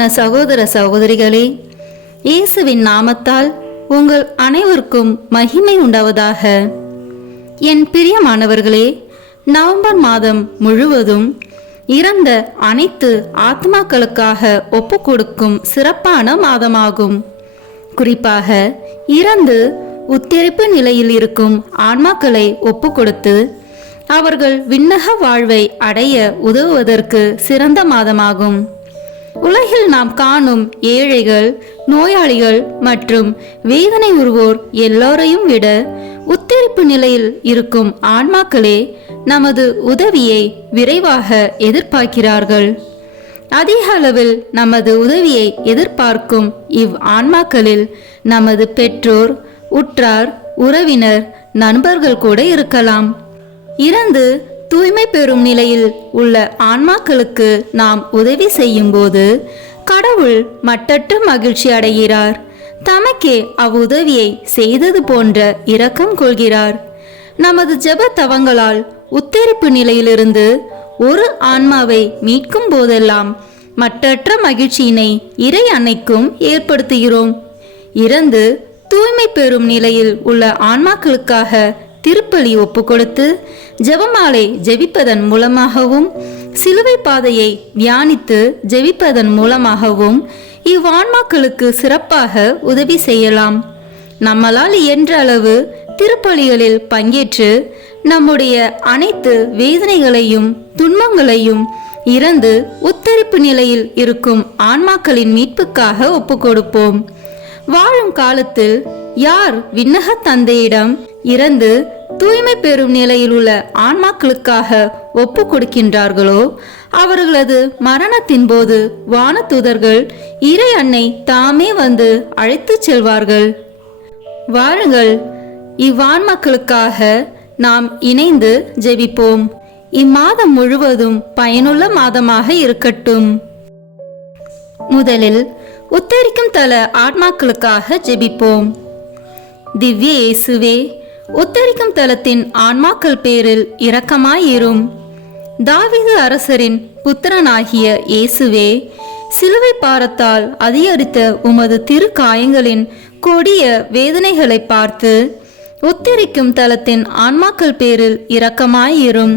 பிரியமான சகோதர சகோதரிகளே, இயேசுவின் நாமத்தால் உங்கள் அனைவருக்கும் மகிமை உண்டாவதாக. என் பிரியமானவர்களே, நவம்பர் மாதம் முழுவதும் இறந்த அனைத்து ஆத்மாக்களுக்காக ஒப்பு கொடுக்கும் சிறப்பான மாதமாகும். குறிப்பாக இறந்து உத்தரிப்பு நிலையில் இருக்கும் ஆன்மாக்களை ஒப்பு கொடுத்து அவர்கள் விண்ணக வாழ்வை அடைய உதவுவதற்கு சிறந்த மாதமாகும். உலகில் நாம் காணும் ஏழைகள், நோயாளிகள் மற்றும் வேதனை உறுவோர் எல்லோரையும் விட உத்தரிப்பு நிலையில் இருக்கும் ஆன்மாக்களே நமது உதவியை விரைவாக எதிர்பார்க்கிறார்கள். அதிக அளவில் நமது உதவியை எதிர்பார்க்கும் இவ் ஆன்மாக்களில் நமது பெற்றோர், உற்றார், உறவினர், நண்பர்கள் கூட இருக்கலாம். இறந்து தூய்மை பெறும் நிலையில் உள்ள ஆன்மாக்களுக்கு நாம் உதவி செய்யும் போது கடவுள் மட்டற்ற மகிழ்ச்சி அடைகிறார். தமக்கே அவ்வுதவியை செய்தது போன்ற இரக்கம் கொள்கிறார். நமது ஜெப தவங்களால் உத்தரிப்பு நிலையிலிருந்து ஒரு ஆன்மாவை மீட்கும் போதெல்லாம் மட்டற்ற மகிழ்ச்சியினை இறை அன்னைக்கும் ஏற்படுத்துகிறோம். இறந்து தூய்மை பெறும் நிலையில் உள்ள ஆன்மாக்களுக்காக திருப்பலி ஒப்பு கொடுத்து ஜெபமாலை ஜெபிப்பதன் மூலமாகவும் சிலுவை பாதையை தியானித்து ஜெபிப்பதன் மூலமாகவும் இவ்வான்மாக்களுக்கு சிறப்பாக உதவி செய்யலாம். நம்மளால் இயன்ற அளவு திருப்பலிகளில் பங்கேற்று நம்முடைய அனைத்து வேதனைகளையும் துன்பங்களையும் இறந்து உத்தரிப்பு நிலையில் இருக்கும் ஆன்மாக்களின் மீட்புக்காக ஒப்பு கொடுப்போம். வாழும் காலத்தில் யார் விண்ணக தந்தையிடம் இறந்து தூய்மை பெறும் நிலையில் உள்ள ஆன்மாக்களுக்காக ஒப்பு கொடுக்கின்றார்களோ அவர்களது மரணத்தின் போது வானதூதர்கள் இறை அன்னை தாமே வந்து அழைத்து செல்வார்கள். வாருங்கள், இவ்வான்மாக்களுக்காக நாம் இணைந்து ஜெபிப்போம். இம்மாதம் முழுவதும் பயனுள்ள மாதமாக இருக்கட்டும். முதலில் உத்தரிக்கும் தல ஆன்மாக்களுக்காக ஜெபிப்போம். திவ்ய இயேசுவே, உத்தரிக்கும் தலத்தின் ஆன்மாக்கள் பேரில் இரக்கமாயிரும். தாவீது அரசரின் புத்திரனாகிய இயேசுவே, சிலுவை பாரத்தால் அதிகரித்த உமது திரு காயங்களின் கொடிய வேதனைகளை பார்த்து உத்தரிக்கும் தலத்தின் ஆன்மாக்கள் பேரில் இரக்கமாயிரும்.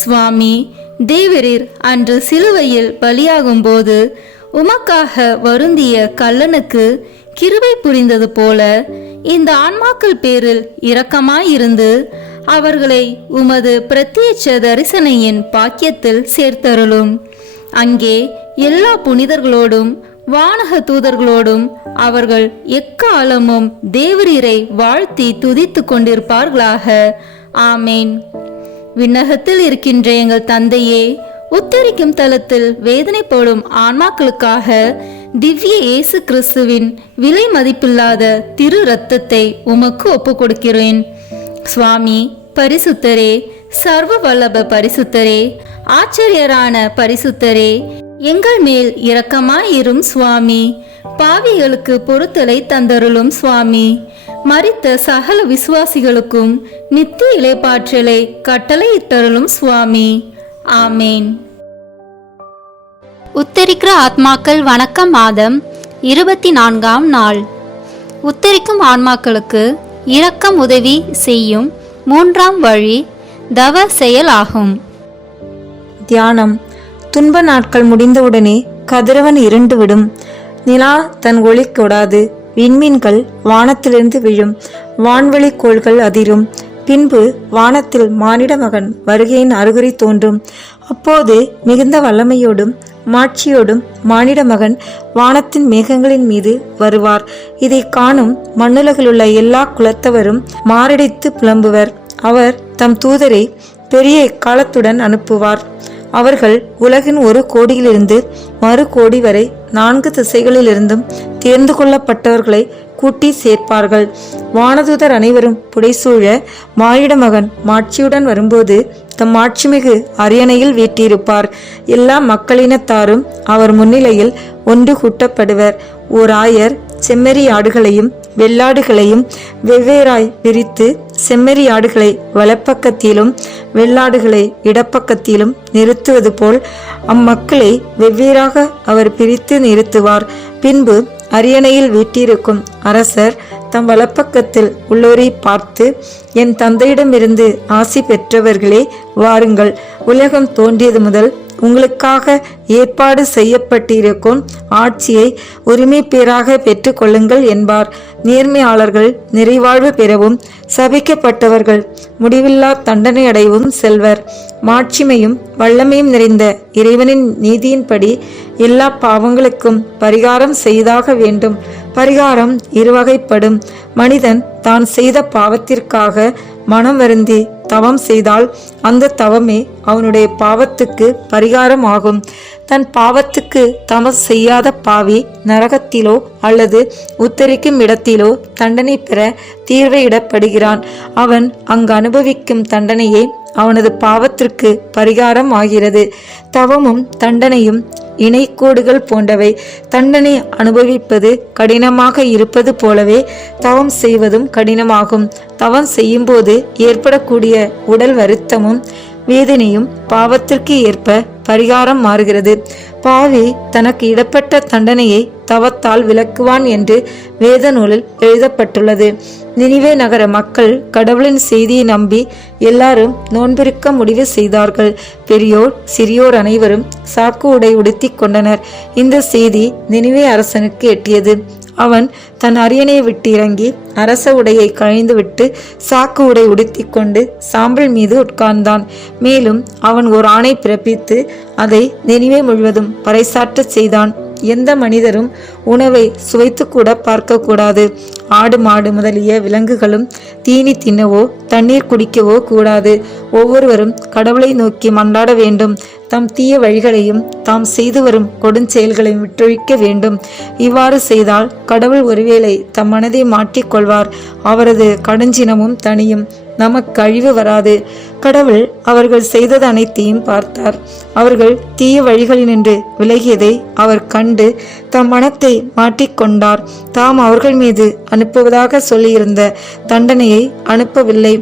சுவாமி, தேவரீர் அன்று சிலுவையில் பலியாகும் போது உமக்காக வருந்திய கள்ளனுக்கு கிருபை புரிந்தது போல இந்த ஆன்மாக்கள் பேரில் இரக்கமாயிருந்து அவர்களை உமது பிரத்யட்ச தரிசனையின் பாக்கியத்தில் சேர்த்தருளும். அங்கே எல்லா புனிதர்களோடும் வானக தூதர்களோடும் அவர்கள் எக்காலமும் தேவரீரை வாழ்த்தி துதித்து கொண்டிருப்பார்களாக. ஆமேன். விண்ணகத்தில் இருக்கின்ற எங்கள் தந்தையே, உத்தரிக்கும் தலத்தில் வேதனைப்படும் ஆன்மாக்களுக்காக திவ்ய இயேசு கிறிஸ்துவின் விலை மதிப்பில்லாத திரு இரத்தத்தை உமக்கு ஒப்பு கொடுக்கிறேன். சுவாமி, பரிசுத்தரே, சர்வ வல்லப பரிசுத்தரே, ஆச்சரியரான பரிசுத்தரே, எங்கள் மேல் இரக்கமாயிரும் சுவாமி. பாவிகளுக்கு பொறுத்தலை தந்தருளும் சுவாமி. மரித்த சகல விசுவாசிகளுக்கும் நித்திய இளைப்பாற்றலை கட்டளையிட்டருளும் சுவாமி. ஆமேன். உத்தரிக்கிற ஆத்மாக்கள் வணக்கம் மாதம் 24ஆம் நாள். உத்தரிக்கும் ஆன்மாக்களுக்கு இரக்கம் உதவி செய்யும் 3ஆம் வழி தவ செயல் ஆகும். தியானம். துன்ப நாட்கள் முடிந்தவுடனே கதிரவன் இருண்டுவிடும். நிலா தன் ஒளி கொடாது. விண்மீன்கள் வானத்திலிருந்து விழும். வான்வெளி கோள்கள் அதிரும். பின்பு வானத்தில் மானிட மகன் வருகையின் அறிகுறி தோன்றும். அப்போது மிகுந்த வல்லமையோடும் மாட்சியோடும் மானிட மகன் வானத்தின் மேகங்களின் மீது வருவார். இதை காணும் மண்ணுலகிலுள்ள எல்லா குலத்தவரும் மாரடித்து புலம்புவர். அவர் தம் தூதரை பெரிய எக்காலத்துடன் அனுப்புவார். அவர்கள் உலகின் ஒரு கோடியிலிருந்து மறு கோடி வரை 4 திசைகளிலிருந்தும் தேர்ந்து கொள்ளப்பட்டவர்களை கூட்டி சேர்ப்பார்கள். வானதூதர் அனைவரும் புடைசூழ மானிட மகன் மாட்சியுடன் வரும்போது தம் மாட்சிமிகு அரியணையில் வீற்றிருப்பார். எல்லா மக்களினத்தாரும் அவர் முன்னிலையில் ஒன்று கூட்டப்படுவர். ஓர் ஆயர் செம்மறி ஆடுகளையும் வெள்ளாடுகளையும் வெவ்வேறாய் பிரித்து செம்மறி ஆடுகளை வலப்பக்கத்திலும் வெள்ளாடுகளை இடப்பக்கத்திலும் நிறுத்துவது போல் அம்மக்களை வெவ்வேறாக அவர் பிரித்து நிறுத்துவார். பின்பு அரியணையில் வீட்டிருக்கும் அரசர் தம் வலப்பக்கத்தில் உள்ளோரை பார்த்து, என் தந்தையிடமிருந்து ஆசி பெற்றவர்களே, வாருங்கள், உலகம் தோன்றியது முதல் உங்களுக்காக ஏற்பாடு செய்யப்பட்டிருக்கும் ஆட்சியை உரிமை பேராக பெற்றுக்கொள்ளுங்கள் என்பார். நேர்மையாளர்கள் நிறைவாழ்வு பெறவும் சபிக்கப்பட்டவர்கள் முடிவில்லா தண்டனை அடையவும் செல்வர். மாட்சிமையும் வல்லமையும் நிறைந்த இறைவனின் நீதியின்படி எல்லா பாவங்களுக்கும் பரிகாரம் செய்தாக வேண்டும். பரிகாரம் இருவகைப்படும். மனிதன் தான் செய்த பாவத்திற்காக மனம் வருந்தி தவம் செய்தால் அந்த தவமே அவனுடைய பாவத்துக்கு பரிகாரம் ஆகும். தன் பாவத்துக்கு தவம் செய்யாத பாவி நரகத்திலோ அல்லது உத்தரிக்கும் இடத்திலோ தண்டனை பெற தீர்வையிடப்படுகிறான். அவன் அங்கு அனுபவிக்கும் தண்டனையே அவனது பாவத்திற்கு பரிகாரம் ஆகிறது. தவமும் தண்டனையும் இணைக்கோடுகள் போன்றவை. தண்டனை அனுபவிப்பது கடினமாக இருப்பது போலவே தவம் செய்வதும் கடினமாகும். தவம் செய்யும்போது ஏற்படக்கூடிய உடல் வருத்தமும் வேதனையும் பாவத்திற்கு ஏற்ப பரிகாரம் மாறுகிறது. பாவி தனக்கு இடப்பட்ட தண்டனையை தவத்தால் விலக்குவான் என்று வேத நூலில் எழுதப்பட்டுள்ளது. நினிவே நகர மக்கள் கடவுளின் செய்தியை நம்பி எல்லாரும் நோன்பிருக்க முடிவு செய்தார்கள். பெரியோர் சிறியோர் அனைவரும் சாக்கு உடை உடுத்தி கொண்டனர். இந்த செய்தி நினிவே அரசனுக்கு எட்டியது. அவன் தன் அரியணையை விட்டு இறங்கி அரச உடையை கழிந்துவிட்டு சாக்கு உடை உடுத்தி கொண்டு சாம்பல் மீது உட்கார்ந்தான். மேலும் அவன் ஒரு ஆணை பிறப்பித்து அதை நினிவே முழுவதும் பறைசாற்றச் செய்தான். எந்த மனிதரும் உணவை சுவைத்து கூட பார்க்க கூடாது. ஆடு மாடு முதலிய விலங்குகளும் தீனி தின்னவோ தண்ணீர் குடிக்கவோ கூடாது. ஒவ்வொருவரும் கடவுளை நோக்கி மன்றாட வேண்டும். தம் தீய வழிகளையும் தாம் செய்து வரும் கொடுஞ்செயல்களையும் விட்டொழிக்க வேண்டும். இவ்வாறு செய்தால் கடவுள் ஒருவேளை தம் மனதை மாற்றிக்கொள்வார். அவரது கடுஞ்சினமும் தனியும், நமக்கு அழிவு வராது. கடவுள் அவர்கள் செய்தது அனைத்தையும் பார்த்தார். அவர்கள் தீய வழிகளினின்று விலகியதை அவர் கண்டு தம் மனத்தை மாற்றிக்கொண்டார். தாம் அவர்கள் மீது அனுப்புவதாக சொல்லியிருந்த தண்டனையை அனுப்பவில்லை.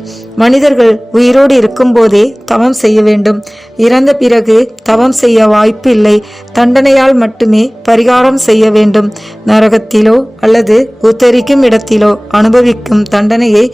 மனிதர்கள் உயிரோடு இருக்கும் போதே தவம் செய்ய வேண்டும். இறந்த பிறகு தவம் செய்ய வாய்ப்பு இல்லை. தண்டனையால் மட்டுமே பரிகாரம் செய்ய வேண்டும். நரகத்திலோ அல்லது உத்தரிக்கும் இடத்திலோ அனுபவிக்கும் தண்டனையை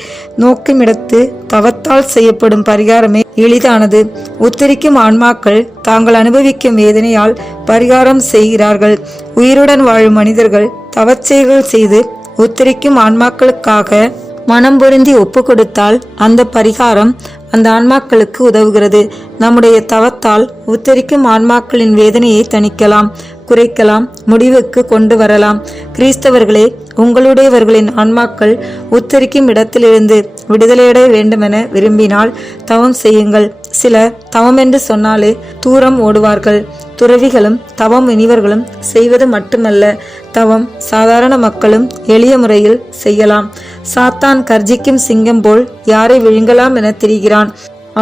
நோக்கும் இடத்து தவத்தால் செய்யப்படும் பரிகாரமே எளிதானது. உத்தரிக்கும் ஆன்மாக்கள் தாங்கள் அனுபவிக்கும் வேதனையால் பரிகாரம் செய்கிறார்கள். உயிருடன் வாழும் மனிதர்கள் தவச்செயல்கள் செய்து உத்தரிக்கும் ஆன்மாக்களுக்காக மனம் பொருந்தி ஒப்பு கொடுத்தால் அந்த பரிகாரம் அந்த ஆன்மாக்களுக்கு உதவுகிறது. நம்முடைய தவத்தால் உத்தரிக்கும் ஆன்மாக்களின் வேதனையை தணிக்கலாம், குறைக்கலாம், முடிவுக்கு கொண்டு வரலாம். கிறிஸ்தவர்களே, உங்களுடையவர்களின் ஆன்மாக்கள் உத்தரிக்கும் இடத்திலிருந்து விடுதலையடைய வேண்டுமென விரும்பினால் தவம் செய்யுங்கள். சிலர் தவம் என்று சொன்னாலே தூரம் ஓடுவார்கள். துறவிகளும் தவம் இனிவர்களும் செய்வது மட்டுமல்ல, தவம் சாதாரண மக்களும் எளிய முறையில் செய்யலாம். சாத்தான் கர்ஜிக்கும் சிங்கம் போல் யாரை விழுங்கலாம் என திரிகிறான்.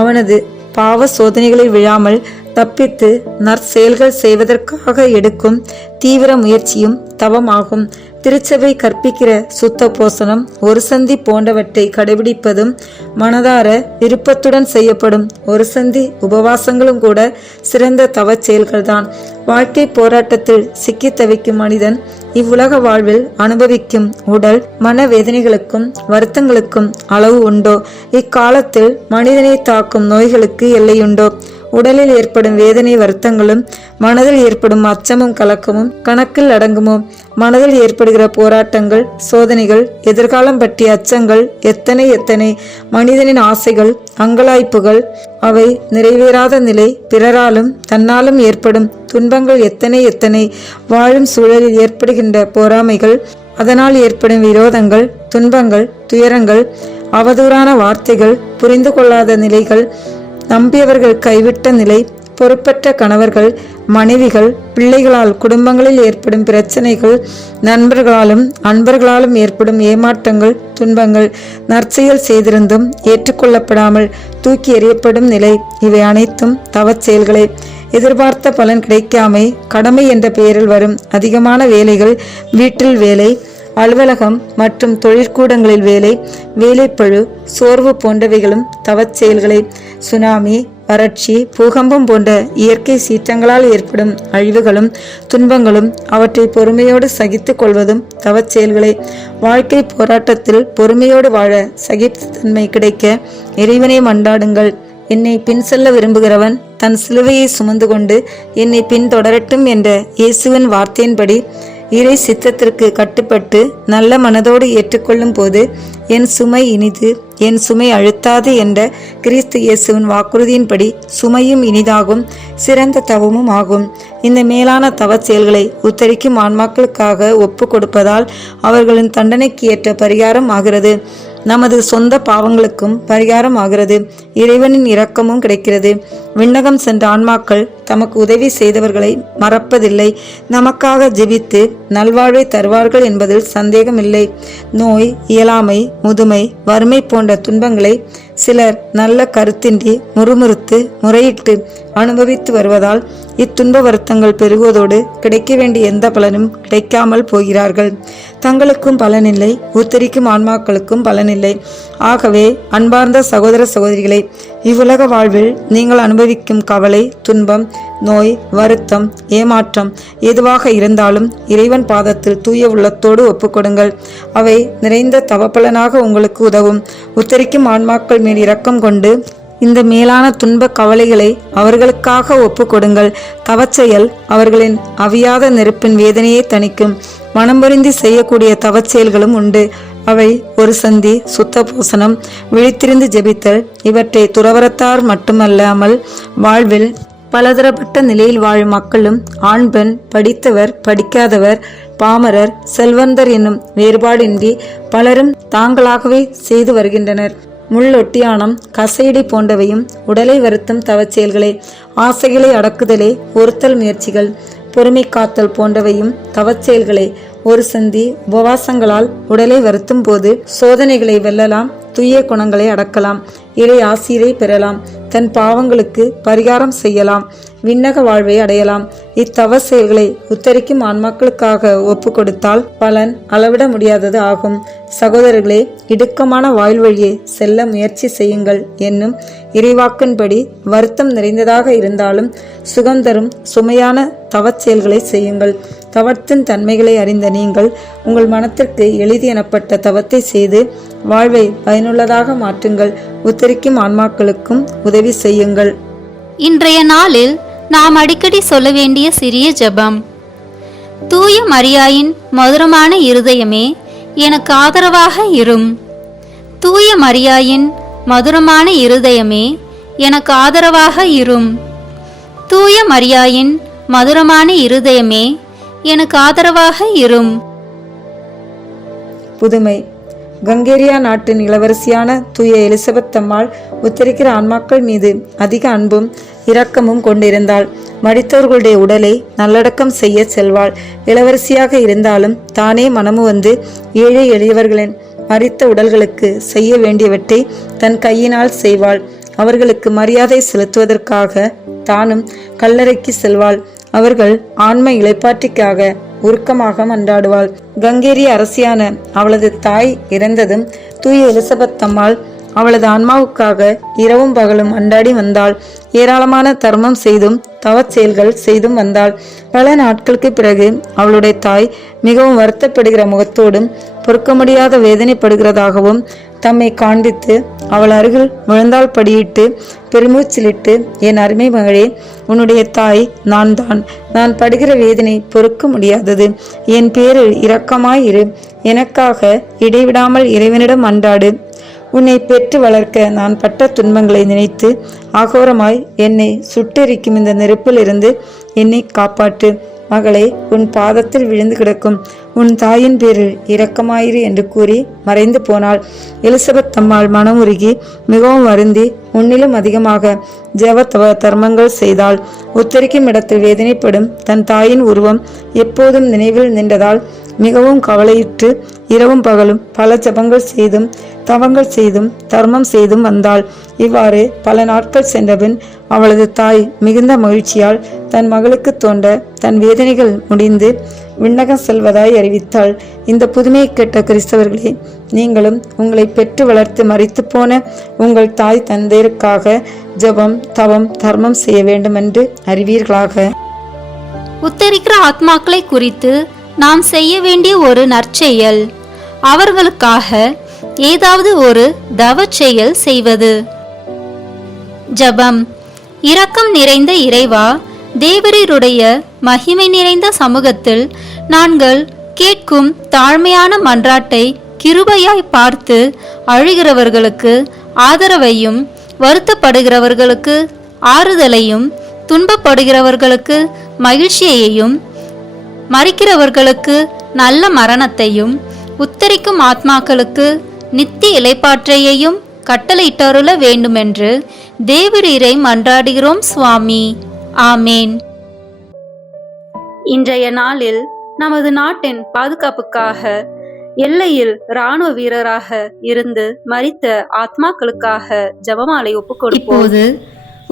அவனது பாவ சோதனைகளில் விழாமல் தப்பித்து நற்செயல்கள் செய்வதற்காக எடுக்கும் தீவிர முயற்சியும் தவமாகும். திருச்சபை கற்பிக்கிற சுத்த போசனம், ஒரு சந்தி போன்றவற்றை கடைபிடிப்பதும் மனதார விருப்பத்துடன் செய்யப்படும் ஒரு சந்தி உபவாசங்களும் கூட சிறந்த தவ செயல்கள்தான். வாழ்க்கை போராட்டத்தில் சிக்கி தவிக்கும் மனிதன் இவ்வுலக வாழ்வில் அனுபவிக்கும் உடல் மன வேதனைகளுக்கும் வருத்தங்களுக்கும் அளவு உண்டோ? இக்காலத்தில் மனிதனை தாக்கும் நோய்களுக்கு எல்லையுண்டோ? உடலில் ஏற்படும் வேதனை வருத்தங்களும் மனதில் ஏற்படும் அச்சமும் கலக்கமும் கணக்கில் அடங்குமோ? மனதில் ஏற்படுகிற போராட்டங்கள், சோதனைகள், எதிர்காலம் பற்றிய அச்சங்கள் எத்தனை எத்தனை! மனிதனின் ஆசைகள், அங்கலாய்ப்புகள், அவை நிறைவேறாத நிலை, பிறராலும் தன்னாலும் ஏற்படும் துன்பங்கள் எத்தனை எத்தனை! வாழும் சூழலில் ஏற்படுகின்ற பொறாமைகள், அதனால் ஏற்படும் விரோதங்கள், துன்பங்கள், துயரங்கள், அவதூறான வார்த்தைகள், புரிந்து கொள்ளாத நிலைகள், நம்பியவர்கள் கைவிட்ட நிலை, பொறுப்பற்ற கணவர்கள், மனைவிகள், பிள்ளைகளால் குடும்பங்களில் ஏற்படும் பிரச்சனைகள், நண்பர்களாலும் அன்பர்களாலும் ஏற்படும் ஏமாற்றங்கள், துன்பங்கள், நற்செயல் செய்திருந்தும் ஏற்றுக்கொள்ளப்படாமல் தூக்கி எறியப்படும் நிலை, இவை அனைத்தும் தவச் செயல்களே. எதிர்பார்த்த பலன் கிடைக்காமை, கடமை என்ற பெயரில் வரும் அதிகமான வேலைகள், வீட்டில் வேலை, அலுவலகம் மற்றும் தொழிற்கூடங்களில் வேலைப்பழு, சோர்வு போன்றவைகளும் தவச் செயல்களே. சுனாமி, வறட்சி, பூகம்பம் போன்ற இயற்கை சீற்றங்களால் ஏற்படும் அழிவுகளும் துன்பங்களும் அவற்றை பொறுமையோடு சகித்துக் கொள்வதும் தவச் செயல்களே. வாழ்க்கை போராட்டத்தில் பொறுமையோடு வாழ சகிப்புத்தன்மை கிடைக்க இறைவனை மன்றாடுங்கள். என்னை பின் செல்ல விரும்புகிறவன் தன் சிலுவையை சுமந்து கொண்டு என்னை பின்தொடரட்டும் என்ற இயேசுவின் வார்த்தையின்படி இறை சித்தத்திற்கு கட்டுப்பட்டு நல்ல மனதோடு ஏற்றுக்கொள்ளும் போது என் சுமை இனிது, என் சுமை அழுத்தாது என்ற கிறிஸ்து இயேசுவின் வாக்குறுதியின்படி சுமையும் இனிதாகும், சிறந்த தவமும் ஆகும். இந்த மேலான தவச் செயல்களை உத்தரிக்கும் ஆன்மாக்களுக்காக ஒப்பு கொடுப்பதால் அவர்களின் தண்டனைக்கு ஏற்ற பரிகாரம் ஆகிறது. நமது சொந்த பாவங்களுக்கும் பரிகாரம் ஆகிறது. இறைவனின் இரக்கமும் கிடைக்கிறது. விண்ணகம் சென்ற ஆன்மாக்கள் தமக்கு உதவி செய்தவர்களை மறப்பதில்லை. நமக்காக ஜெபித்து நல்வாழ்வை தருவார்கள் என்பதில் சந்தேகமில்லை. நோய், இயலாமை, முதுமை, வறுமை போன்ற துன்பங்களை சிலர் நல்ல கருத்தின்றி முறுமுறுத்து முறையிட்டு அனுபவித்து வருவதால் இத்துன்ப வருத்தங்கள் பெருகுவதோடு கிடைக்க வேண்டிய எந்த பலனும் கிடைக்காமல் போகிறார்கள். தங்களுக்கும் பலனில்லை, உத்தரிக்கும் ஆன்மாக்களுக்கும் பலனில்லை. ஆகவே அன்பார்ந்த சகோதர சகோதரிகளை, இவ்வுலக வாழ்வில் நீங்கள் அனுபவிக்கும் கவலை, துன்பம், நோய், வருத்தம், ஏமாற்றம் எதுவாக இருந்தாலும் இறைவன் பாதத்தில் தூய உள்ளத்தோடு ஒப்புக்கொடுங்கள். அவை நிறைந்த தவப்பலனாக உங்களுக்கு உதவும். உத்தரிக்கும் ஆன்மாக்கள் மேல் இரக்கம் கொண்டு இந்த மேலான துன்ப கவலைகளை அவர்களுக்காக ஒப்பு கொடுங்கள். தவச்செயல் அவர்களின் அவியாத நெருப்பின் வேதனையை தணிக்கும். மனம் பொருந்தி செய்யக்கூடிய தவச்செயல்களும் உண்டு. அவை ஒரு சந்தி, சுத்த பூசணம், விழித்திருந்து ஜெபித்தல். இவற்றை துறவரத்தார் மட்டுமல்லாமல் வாழ்வில் பலதரப்பட்ட நிலையில் வாழும் மக்களும், ஆண் பெண், படித்தவர் படிக்காதவர், பாமரர், செல்வந்தர் என்னும் வேறுபாடின்றி பலரும் தாங்களாகவே செய்து வருகின்றனர். முள்ளொட்டியானம், கசையடி போன்றவையும் உடலை வருத்தும் தவச்செயல்களே. ஆசைகளை அடக்குதலே, ஒருத்தல் முயற்சிகள், பொறுமை காத்தல் போன்றவையும் தவச்செயல்களே. ஒரு சந்தி உபவாசங்களால் உடலை வருத்தும் போது சோதனைகளை வெல்லலாம், தூய குணங்களை அடக்கலாம், இறை ஆசீரை பெறலாம், தன் பாவங்களுக்கு பரிகாரம் செய்யலாம், விண்ணக வாழ்வை அடையலாம். இத்தவ செயல்களை உத்தரிக்கும் ஆன்மாக்களுக்காக ஒப்பு கொடுத்தால் பலன் அளவிட முடியாதது ஆகும். சகோதரர்களே, இடுக்கமான வாயில் வழியே செல்ல முயற்சி செய்யுங்கள் என்னும் இறைவாக்கின்படி வருத்தம் நிறைந்ததாக இருந்தாலும் சுகந்தரும் சுமையான தவச் செயல்களை செய்யுங்கள். தவத்தின் தன்மைகளை அறிந்த நீங்கள் உங்கள் மனத்திற்கு எளிது எனப்பட்ட தவத்தை செய்து வாழ்வை பயனுள்ளதாக மாற்றுங்கள். உத்தரிக்கும் ஆன்மாக்களுக்கும் உதவி செய்யுங்கள். இன்றைய நாளில் நாம் அடிக்கடி சொல்ல வேண்டிய சிறிய ஜெபம். தூய மரியாயின் மதுரமான இருதயமே, எனக்கு ஆதரவாக இரும். தூய மரியாயின் மதுரமான இருதயமே, எனக்கு ஆதரவாக இரும். தூய மரியாயின் மதுரமான இருதயமே, எனக்கு ஆதரவாக இரும். புதுமை. கங்கேரியா நாட்டின் இளவரசியான தூய எலிசபெத் அம்மாள் உத்தரிக்கிற ஆன்மாக்கள் மீது அதிக அன்பும் இரக்கமும் கொண்டிருந்தாள். மடித்தவர்களுடைய உடலை நல்லடக்கம் செய்ய செல்வாள். இளவரசியாக இருந்தாலும் தானே மனமு வந்து ஏழை எளியவர்களின் மரித்த உடல்களுக்கு செய்ய வேண்டியவற்றை தன் கையினால் செய்வாள். அவர்களுக்கு மரியாதை செலுத்துவதற்காக தானும் கல்லறைக்கு செல்வாள். அவர்கள் ஆன்ம இளைப்பாற்றிக்காக உருக்கமாக மன்றாடுவாள். கங்கேரிய அரசியான அவளது தாய் இறந்ததும் தூய எலிசபெத் அம்மாள் அவளது ஆன்மாவுக்காக இரவும் பகலும் அண்டாடி வந்தாள். ஏராளமான தர்மம் செய்தும் தவச் செயல்கள் செய்தும் வந்தாள். பல நாட்களுக்கு பிறகு அவளுடைய தாய் மிகவும் வருத்தப்படுகிற முகத்தோடும் பொறுக்க முடியாத வேதனைப்படுகிறதாகவும் தம்மை காண்பித்து அவள் அருகில் முழந்தாள் படியிட்டு பெருமூச்சிலிட்டு, என் அருமை மகளே, உன்னுடைய தாய் நான் தான். நான் படுகிற வேதனை பொறுக்க முடியாதது. என் பேரில் இரக்கமாயிரு. எனக்காக இடைவிடாமல் இறைவனிடம் அன்றாடு. உன்னை பெற்று வளர்க்க நான் பட்ட துன்பங்களை நினைத்து அகோரமாய் என்னை சுட்டெரிக்கும் இந்த நெருப்பில் இருந்து என்னை காப்பாற்று. மகளே, உன் பாதத்தில் விழுந்து கிடக்கும் உன் தாயின் பேரில் இரக்கமாயிரு என்று கூறி மறைந்து போனாள். எலிசபெத் அம்மாள் மனமுருகி மிகவும் வருந்தி முன்னிலும் அதிகமாக ஜெப தர்மங்கள் செய்தாள். உத்தரிக்கும் இடத்தில் வேதனைப்படும் தன் தாயின் உருவம் எப்போதும் நினைவில் நின்றதால் மிகவும் கவலையுற்று இரவும் பகலும் பல ஜபங்கள் செய்தும் தவங்கள் செய்தும் தர்மம் செய்தும் வந்தாள். இவ்வாறு பல நாட்கள் சென்றபின் அவளது தாய் மிகுந்த மகிழ்ச்சியால் தன் மகளுக்கு தோன்ற தன் வேதனைகள் முடிந்து விண்ணகம் செல்வதாய் அறிவித்தாள். இந்த புதுமையை கேட்ட கிறிஸ்தவர்களே, நீங்களும் உங்களை பெற்று வளர்த்து மரித்து போன உங்கள் தாய் தந்தையருக்காக ஜெபம், தவம், தர்மம் செய்ய வேண்டும் என்று அறிவீர்களாக. உத்தரிக்கிற ஆத்மாக்களை குறித்து நாம் செய்ய வேண்டிய ஒரு நற்செயல், அவர்களுக்காக ஏதாவது ஒரு தவச் செயல் செய்வது. ஜெபம். இரக்கம் நிறைந்த இறைவா, தேவரீருடைய மகிமை நிறைந்த சமூகத்தில் நாங்கள் கேட்கும் தாழ்மையான மன்றாட்டை கிருபையாய் பார்த்து அழுகிறவர்களுக்கு ஆதரவையும், வருத்தப்படுகிறவர்களுக்கு ஆறுதலையும், துன்பப்படுகிறவர்களுக்கு மகிழ்ச்சியையும், மரிக்கிறவர்களுக்கு நல்ல மரணத்தையும், உத்தரிக்கும் ஆத்மாக்களுக்கு நித்திய இளைப்பாற்றையையும் கட்டளையிட்டருள வேண்டுமென்று தேவரீரை மன்றாடுகிறோம் சுவாமி. ஆமேன். இன்றைய நாளில் நமது நாட்டின் பாதுகாப்புக்காக எல்லையில் இராணுவ வீரராக இருந்து மரித்த ஆத்மாக்களுக்காக ஜெபமாலை ஒப்புக்கொடுப்போம். இப்போது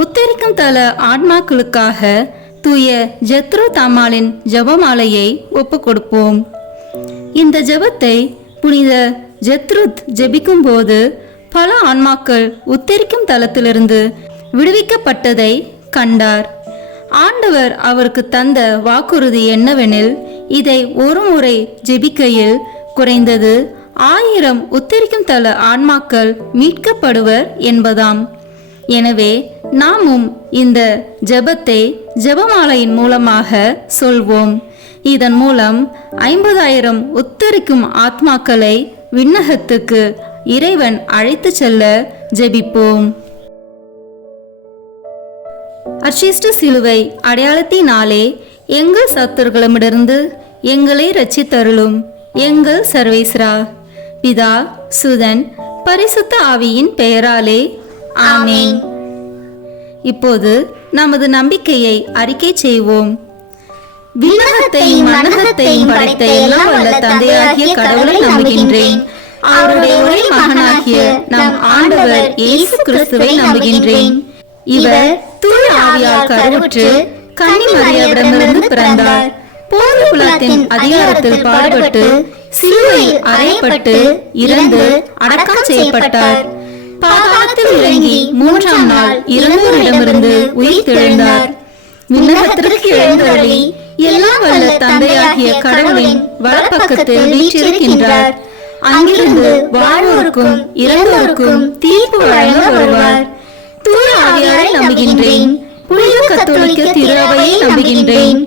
உத்தரிக்கும் தல ஆத்மாக்களுக்காக தூய ஜெத்ரு தாமாலின் ஜெபமாலையை ஒப்புக்கொடுப்போம். இந்த ஜெபத்தை புனித ஜெத்ருத் ஜெபிக்கும் போது பல ஆன்மாக்கள் உத்தரிக்கும் தலத்திலிருந்து விடுவிக்கப்பட்டதை கண்டார். ஆண்டவர் அவருக்கு தந்த வாக்குறுதி என்னவெனில், இதை ஒரு முறை ஜெபிக்கையில் குறைந்தது 1000 உத்தரிக்கும் தல ஆன்மாக்கள் மீட்கப்படுவர் என்பதாம். எனவே நாமும் இந்த ஜெபத்தை ஜெபமாலையின் மூலமாக சொல்வோம். இதன் மூலம் 50,000 உத்தரிக்கும் ஆத்மாக்களை விண்ணகத்துக்கு இறைவன் அழைத்து செல்ல ஜெபிப்போம். அர்ச்சிஷ்ட சிலுவை அடையாளத்தினாலே எங்கள் சத்துருக்களிடமிருந்து எங்களை இரட்சித்தருளும் எங்கள் சர்வேஸ்வரா. பிதா, சுதன், பரிசுத்த ஆவியின் பெயராலே ஆமேன். இப்போது நமது நம்பிக்கையை அறிக்கை செய்வோம். விண்ணகத்தையும் மண்ணகத்தையும் படைத்த எல்லாம் வல்ல தந்தையாகிய கடவுளை நம்புகின்றேன். அவருடைய ஒரே மகனாகிய நம் ஆண்டவர் இயேசு கிறிஸ்துவை நம்புகின்றேன். இவர் தூய ஆவியால் கருவுற்று கன்னி மரியாவிடமிருந்து பிறந்தார். போர் குலத்தின் அதிகாரத்தில் பாடுபட்டு சிலுவையில் அறையப்பட்டு இறந்து அடக்கம் செய்யப்பட்டார். பாதாளத்தில் இறங்கி 3ஆம் நாள் இறந்தோரிடமிருந்து உயிர் தெழுந்தார். விண்ணகத்திற்கு எழுந்தருளி எல்லாம் வல்ல தந்தையாகிய கடவுளின் வலப்பக்கத்தில் வீற்றிருக்கின்றார். அங்கிருந்து வாழ்வோருக்கும் இறந்தோருக்கும் தீர்ப்பு வழங்க வருவார். தூய ஆவியாரை நம்புகின்றேன். புனித கத்தோலிக்க திருஅவையை நம்புகின்றேன்.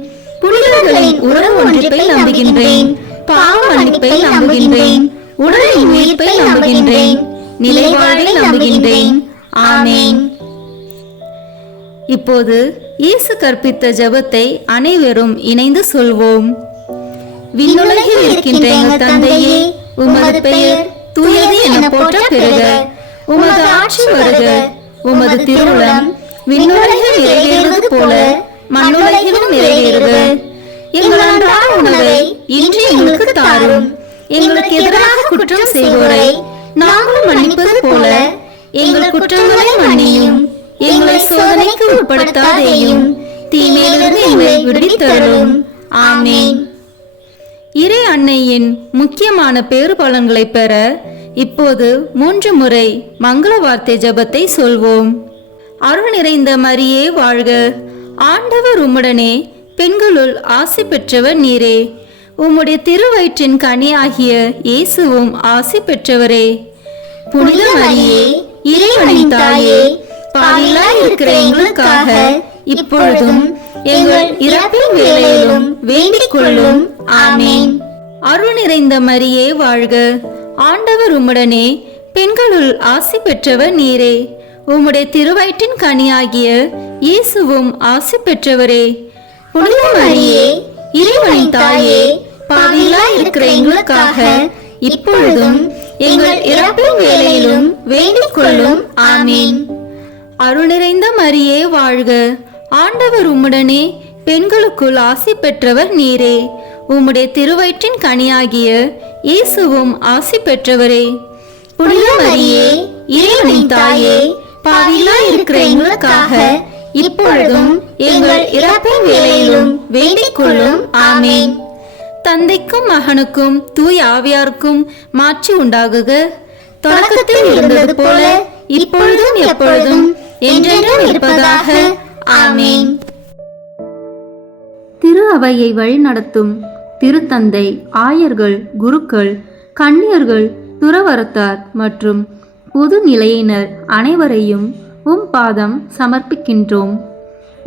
புனிதர்களின் உறவு ஒன்றிப்பை நம்புகின்றேன். பாவ மன்னிப்பை நம்புகின்றேன். உடலின் உயிர்ப்பை நம்புகின்றேன். நிலைவாழ்வை நம்புகின்றேன். ஆமேன். இப்போது இயேசு கற்பித்த ஜெபத்தை அனைவரும் இணைந்து சொல்வோம். விண்ணுலகில் இருக்கின்ற எங்கள் தந்தையே, உமது பெயர் தூயது என போற்ற பெறுக. உமது ஆட்சி வருக. உமது திருவுளம் விண்ணுலகில் நிறைவேறுவது போல மண்ணுலகிலும் நிறைவேறுக. எங்கள் அன்றாட உணவை இன்று எங்களுக்கு தாரும். எங்களுக்கு எதிராக குற்றம் செய்வோரை நாங்கள் மன்னிப்பது போல எங்கள் குற்றங்களை மன்னியும். எங்களை சோதனைக்கு உட்படுத்தாதேயும், தீமையிலிருந்து எங்களை விடுவித்தருளும். ஆமேன். இறை அன்னையின் முக்கியமான பேறு பலன்களை பெற இப்போது 3 முறை மங்கள வார்த்தை ஜெபத்தை சொல்வோம். அருள் நிறைந்த மரியே வாழ்க. ஆண்டவர் உம்முடனே, பெண்களுள் ஆசி பெற்றவர் நீரே. உம்முடைய திருவயிற்றின் கனியாகிய இயேசுவும் ஆசி பெற்றவரே. புனித மரியே, இறைவனின் தாயே, பாவிகளாய் இருக்கிற எங்களுக்காக இப்பொழுதும் எங்கள் இறப்பின் வேளையிலும் வேண்டிக் கொள்ளும். ஆமேன். அருள் நிறைந்த மரியே வாழ்க. ஆண்டவர் உம்முடனே, பெண்களுள் ஆசி பெற்றவர் நீரே. உம்முடைய திருவயிற்றின் கனியாகிய இயேசுவும் ஆசி பெற்றவரே. புனித மரியே, இறைவனின் தாயே, பாவிகளாய் இருக்கிற எங்களுக்காக இப்பொழுதும் எங்கள் இறப்பின் வேளையிலும் வேண்டிக் கொள்ளும். ஆமேன். அருள் நிறைந்த மரியே வாழ்க. ஆண்டவர் உம்முடனே, பெண்களுக்குள் ஆசி பெற்றவர் நீரே. உம்முடைய திருவயிற்றின் கனியாகிய இயேசுவும் ஆசி பெற்றவரே. புனித மரியே, இறைவனின் தாயே, பாவிகளாய் இருக்கிற எங்களுக்காக இப்பொழுதும் எங்கள் இறப்பின் வேளையிலும் வேண்டிக் கொள்ளும். ஆமேன். தந்தைக்கும் மகனுக்கும் தூய ஆவியாருக்கும் மாட்சி உண்டாகுக. தொடக்கத்தில் இருந்தது போல இப்பொழுதும் எப்பொழுதும் என்றென்றும் இருப்பதாக. ஆமேன். திரு அவையை வழிநடத்தும் திருத்தந்தை, ஆயர்கள், குருக்கள், கன்னியர்கள், துறவரத்தார் மற்றும் பொது நிலையினர் அனைவரையும் உம் பாதம் சமர்ப்பிக்கின்றோம்.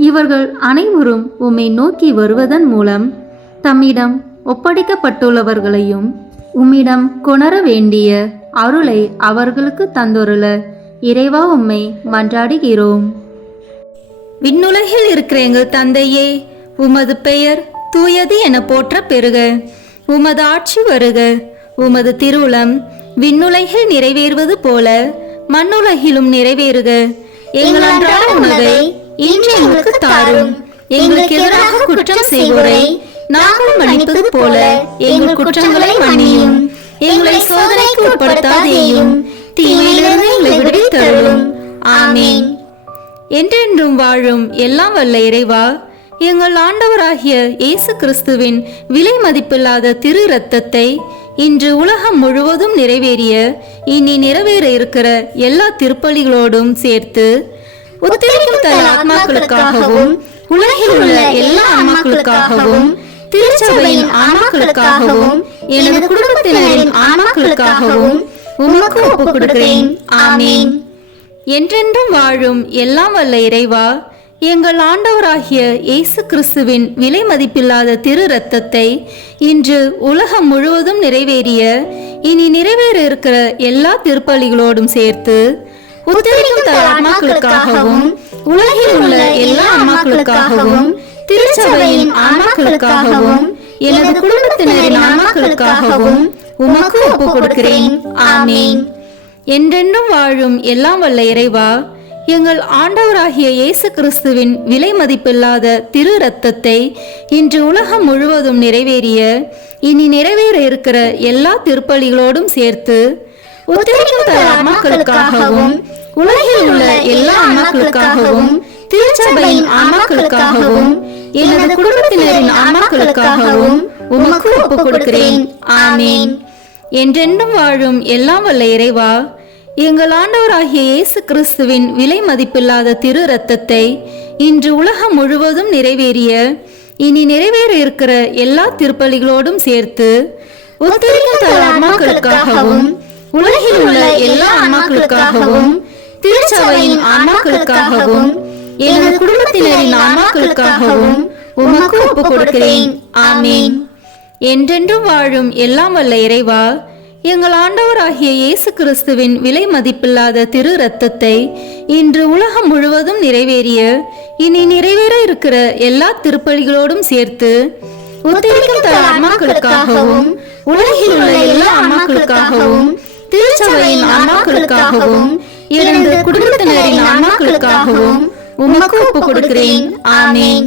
இவர்கள் அனைவரும் உம்மை நோக்கி வருவதன் மூலம் தம்மிடம் ஒப்படைக்கப்பட்டுள்ளவர்களையும் உம்மிடம் கொணர வேண்டிய அருளை அவர்களுக்கு தந்தொருள இறைவா உம்மை மன்றாடுகிறோம். விண்ணுலகில் இருக்கிற எங்கள் தந்தையே, உமது பெயர் தூயது என போற்ற பெறுக. உமது ஆட்சி வருக. உமது திருவுளம் விண்ணுலகில் நிறைவேறுவது போல மண்ணுலகிலும் நிறைவேறுக. எங்கள் அன்றாட உணவை இன்று எங்களுக்கு தாரும். எங்களுக்கு எதிராக குற்றம் செய்வோரை நாங்கள் மன்னிப்பது போல எங்கள் குற்றங்களை மன்னியும். எங்களை சோதனைக்கு உட்படுத்தாதேயும், தீமையிலிருந்து எங்களை விடுவித்தருளும். ஆமேன். என்றென்றும் வாழும் எல்லாம் வல்ல இறைவா, எங்கள் ஆண்டவராகிய இயேசு கிறிஸ்துவின் விலை மதிப்பில்லாத திரு இரத்தத்தை இன்று உலகம் முழுவதும் நிறைவேறிய இனி நிறைவேற இருக்கிற எல்லா திருப்பலிகளோடும் சேர்த்து உத்தரிக்கும் தன் ஆத்மாக்களுக்காகவும் உலகில் உள்ள எல்லா ஆன்மாக்களுக்காகவும் திருச்சபையின் ஆன்மாக்களுக்காகவும் எனது குடும்பத்தினரின் ஆன்மாக்களுக்காகவும் உமக்கு ஒப்புக் கொடுக்கிறேன். ஆமேன். என்றென்றும் வாழும் எல்லாம் வல்ல இறைவா, எங்கள் ஆண்டவராகிய இயேசு கிறிஸ்துவின் விலை மதிப்பில்லாத திரு இரத்தத்தை இன்று உலகம் முழுவதும் நிறைவேறிய இனி நிறைவேற இருக்கிற எல்லா திருப்பலிகளோடும் சேர்த்து உத்தரிக்கும் தன் ஆன்மாக்களுக்காகவும் உலகில் உள்ள எல்லா ஆன்மாக்களுக்காகவும் திருச்சபையின் ஆன்மாக்களுக்காகவும் எனது குடும்பத்தினரின் ஆன்மாக்களுக்காகவும் உமக்கு ஒப்புக் கொடுக்கிறேன். ஆமேன். என்றென்றும் வாழும் எல்லாம் வல்ல இறைவா, எங்கள் ஆண்டவராகிய இயேசு கிறிஸ்துவின் விலை மதிப்பில்லாத திரு இரத்தத்தை இன்று உலகம் முழுவதும் நிறைவேறிய இனி நிறைவேற இருக்கிற எல்லா திருப்பலிகளோடும் சேர்த்து உத்தரிக்கும் தன் ஆன்மாக்களுக்காகவும் உலகில் உள்ள எல்லா ஆன்மாக்களுக்காகவும் திருச்சபையின் ஆன்மாக்களுக்காகவும் எனது குடும்பத்தினரின் ஆன்மாக்களுக்காகவும் உமக்கு ஒப்புக் கொடுக்கிறேன். ஆமேன். என்றென்றும் வாழும் எல்லாம் வல்ல இறைவா, எங்கள் ஆண்டவராகிய இயேசு கிறிஸ்துவின் விலை மதிப்பில்லாத திரு இரத்தத்தை இன்று உலகம் முழுவதும் நிறைவேறிய இனி நிறைவேற இருக்கிற எல்லா திருப்பலிகளோடும் சேர்த்து உத்தரிக்கும் தன் ஆன்மாக்களுக்காகவும் உலகில் உள்ள எல்லா ஆன்மாக்களுக்காகவும் திருச்சபையின் ஆன்மாக்களுக்காகவும் எனது குடும்பத்தினரின் ஆன்மாக்களுக்காகவும் உமக்கு ஒப்புக் கொடுக்கிறேன். ஆமேன். என்றென்றும் வாழும் எல்லாம் வல்ல இறைவா, எங்கள் ஆண்டவராகிய இயேசு கிறிஸ்துவின் விலை மதிப்பில்லாத திரு இரத்தத்தை இன்று உலகம் முழுவதும் நிறைவேறிய இனி நிறைவேற இருக்கிற எல்லா திருப்பலிகளோடும் சேர்த்து உத்தரிக்கும் தன் ஆன்மாக்களுக்காகவும் உலகில் உள்ள எல்லா ஆன்மாக்களுக்காகவும் திருச்சபையின் ஆன்மாக்களுக்காகவும் எனது குடும்பத்தினரின் ஆன்மாக்களுக்காகவும் உமக்கு ஒப்புக் கொடுக்கிறேன். ஆமேன்.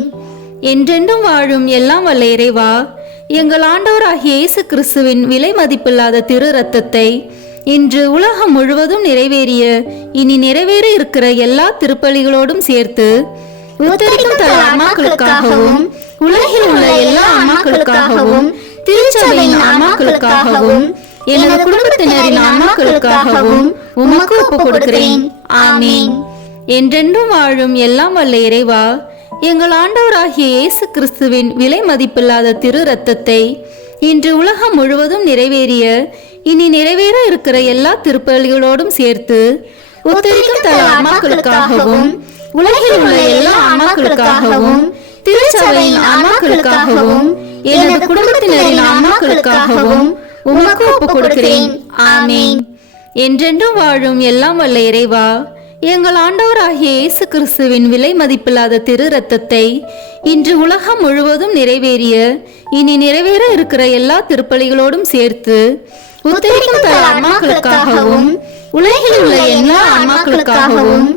என்றென்றும் வாழும் எல்லாம் வல்ல இறைவா, எங்கள் ஆண்டவராகிய இயேசு கிறிஸ்துவின் விலை மதிப்பில்லாத திரு இரத்தத்தை இன்று உலகம் முழுவதும் நிறைவேறிய இனி நிறைவேற இருக்கிற எல்லா திருப்பலிகளோடும் சேர்த்து உத்தரிக்கும் தன் ஆன்மாக்களுக்காகவும் உலகில் உள்ள எல்லா ஆன்மாக்களுக்காகவும் திருச்சபையின் ஆன்மாக்களுக்காகவும் எனது குடும்பத்தினரின் ஆன்மாக்களுக்காகவும் உமக்கு ஒப்புக் கொடுக்கிறேன். ஆமேன். என்றென்றும் வாழும் எல்லாம் வல்ல இறைவா, எங்கள் ஆண்டவராகிய இயேசு கிறிஸ்துவின் விலை மதிப்பில்லாத திரு இரத்தத்தை இன்று உலகம் முழுவதும் நிறைவேறிய இனி நிறைவேற இருக்கிற எல்லா திருப்பலிகளோடும் சேர்த்து உத்தரிக்கும் தன் ஆன்மாக்களுக்காகவும் உலகில் உள்ள எல்லா ஆன்மாக்களுக்காகவும் திருச்சபையின் ஆன்மாக்களுக்காகவும் எனது குடும்பத்தினரின் ஆன்மாக்களுக்காகவும் உமக்கு ஒப்புக் கொடுக்கிறேன். ஆமேன். என்றென்றும் வாழும் எல்லாம் வல்ல இறைவா, எங்கள் ஆண்டவராகிய இயேசு கிறிஸ்துவின் விலை மதிப்பில்லாத திரு இரத்தத்தை இன்று உலகம் முழுவதும் நிறைவேறிய இனி நிறைவேற இருக்கிற எல்லா திருப்பலிகளோடும் சேர்த்து உத்தரிக்கும் தன் ஆன்மாக்களுக்காகவும் உலகில் உள்ள எல்லா ஆன்மாக்களுக்காகவும்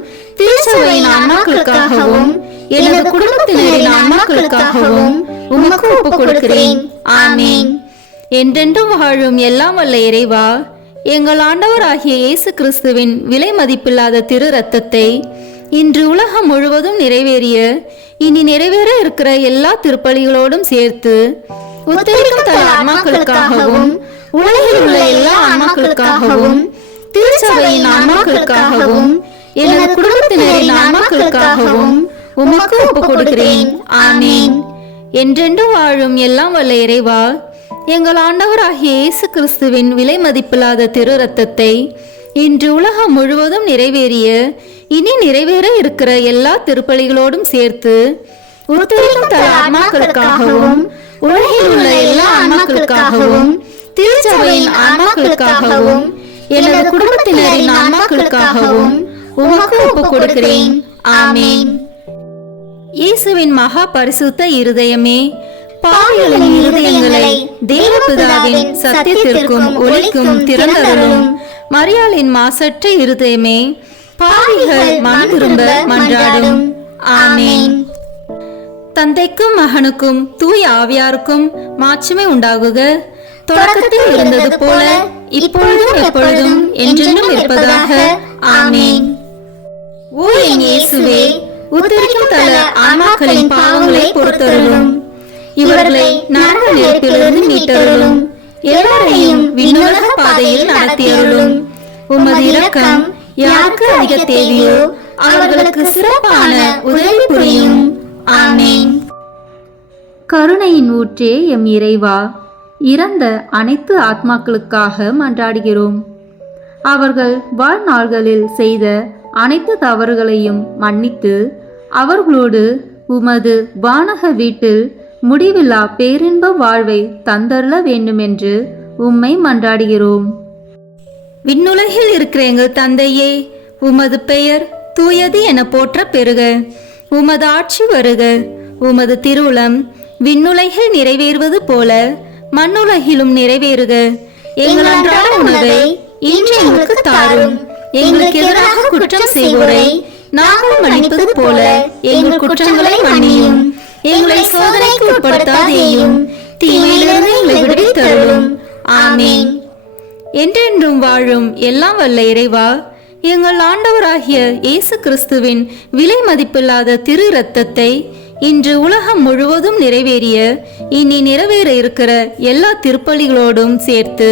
திருச்சபையின் ஆன்மாக்களுக்காகவும் எனது குடும்பத்தினரின் ஆன்மாக்களுக்காகவும் உமக்கு ஒப்புக் கொடுக்கிறேன். ஆமேன். என்றென்றும் வாழும் எல்லாம் வல்ல இறைவா, எங்கள் ஆண்டவராகிய இயேசு கிறிஸ்துவின் விலை மதிப்பில்லாத திரு இரத்தத்தை இன்று உலகம் முழுவதும் நிறைவேறிய இனி நிறைவேற இருக்கிற எல்லா திருப்பலிகளோடும் சேர்த்து உத்தரிக்கும் தல ஆன்மாக்களுக்காகவும் உலகில் உள்ள எல்லா ஆன்மாக்களுக்காகவும் திருச்சபையின் ஆன்மாக்களுக்காகவும் எனது குடும்பத்தினரின் ஆன்மாக்களுக்காகவும் உமக்கு ஒப்புக் கொடுக்கிறேன். ஆமீன். என்றென்று வாழும் எல்லாம் வல்ல இறைவா, எங்கள் ஆண்டவராகிய இயேசு கிறிஸ்துவின் விலை மதிப்பில்லாத திரு ரத்தத்தை இன்று உலகம் முழுவதும் நிறைவேறிய இனி நிறைவேற இருக்கிற எல்லா திருப்பலிகளோடும் சேர்த்து உத்தரிக்கும் தல ஆன்மாக்களுக்காகவும் உலகில் உள்ள எல்லா ஆன்மாக்களுக்காகவும் திருச்சபையின் ஆன்மாக்களுக்காகவும் எனது குடும்பத்தினரின் ஆன்மாக்களுக்காகவும் உமக்கு ஒப்புக் கொடுக்கிறேன். ஆமீன். இயேசுவின் மகா பரிசுத்த இருதயமே, பாவிகளின் இருதயங்களை தேவபிதாவின் சத்தியத்திற்கும் ஒளிக்கும் திறந்தருளும். மரியாளின் மாசற்ற இருதயமே, பாவிகள் மனம் திரும்ப மன்றாடும். ஆமீன். தந்தைக்கும் மகனுக்கும் தூய ஆவியாருக்கும் மாட்சிமை உண்டாகுக. தொடக்கத்தில் இருந்தது போல இப்பொழுதும் எப்பொழுதும் என்றென்றும் இருப்பதாக. ஆமீன். ஓ என் இயேசுவே, உத்தரிக்கும் தல ஆன்மாக்களின் பாவங்களை பொறுத்தருளும். இவர்களை நரக நெருப்பிலிருந்து மீட்டருளும். எல்லாரையும் விண்ணுலக பாதையில் நடத்தியருளும். உமது இரக்கம் யாருக்கு அதிக தேவையோ அவர்களுக்கு சிறப்பான உதவி புரியும். ஆமீன். கருணையின் ஊற்றே எம் இறைவா, இறந்த அனைத்து ஆத்மாக்களுக்காக மன்றாடுகிறோம். அவர்கள் வாழ்நாள்களில் செய்த அனைத்து தவறுகளையும் மன்னித்து அவர்களோடு உமது வானக வீட்டில் முடிவில்லா பேரின்ப வாழ்வை தந்தருள வேண்டுமென்று உம்மை மன்றாடுகிறோம். விண்ணுலகில் இருக்கிற எங்கள் தந்தையே, உமது பெயர் தூயது என போற்ற பெறுக. உமது ஆட்சி வருக. உமது திருவுளம் விண்ணுலகில் நிறைவேறுவது போல மண்ணுலகிலும் நிறைவேறுக. எங்கள் அன்றாட உணவை இன்று எங்களுக்கு தாரும். எங்களுக்கு எதிராக குற்றம் செய்வோரை நாங்கள் மன்னிப்பது போல எங்கள் குற்றங்களை மன்னியும். எங்களை சோதனைக்கு உட்படுத்தாதேயும், தீமையிலிருந்து எங்களை விடுவித்தருளும். ஆமீன். என்றென்றும் வாழும் எல்லாம் வல்ல இறைவா, எங்கள் ஆண்டவராகிய இயேசு கிறிஸ்துவின் விலை மதிப்பில்லாத திரு இரத்தத்தை இன்று உலகம் முழுவதும் நிறைவேறிய இனி நிறைவேற இருக்கிற எல்லா திருப்பலிகளோடும் சேர்த்து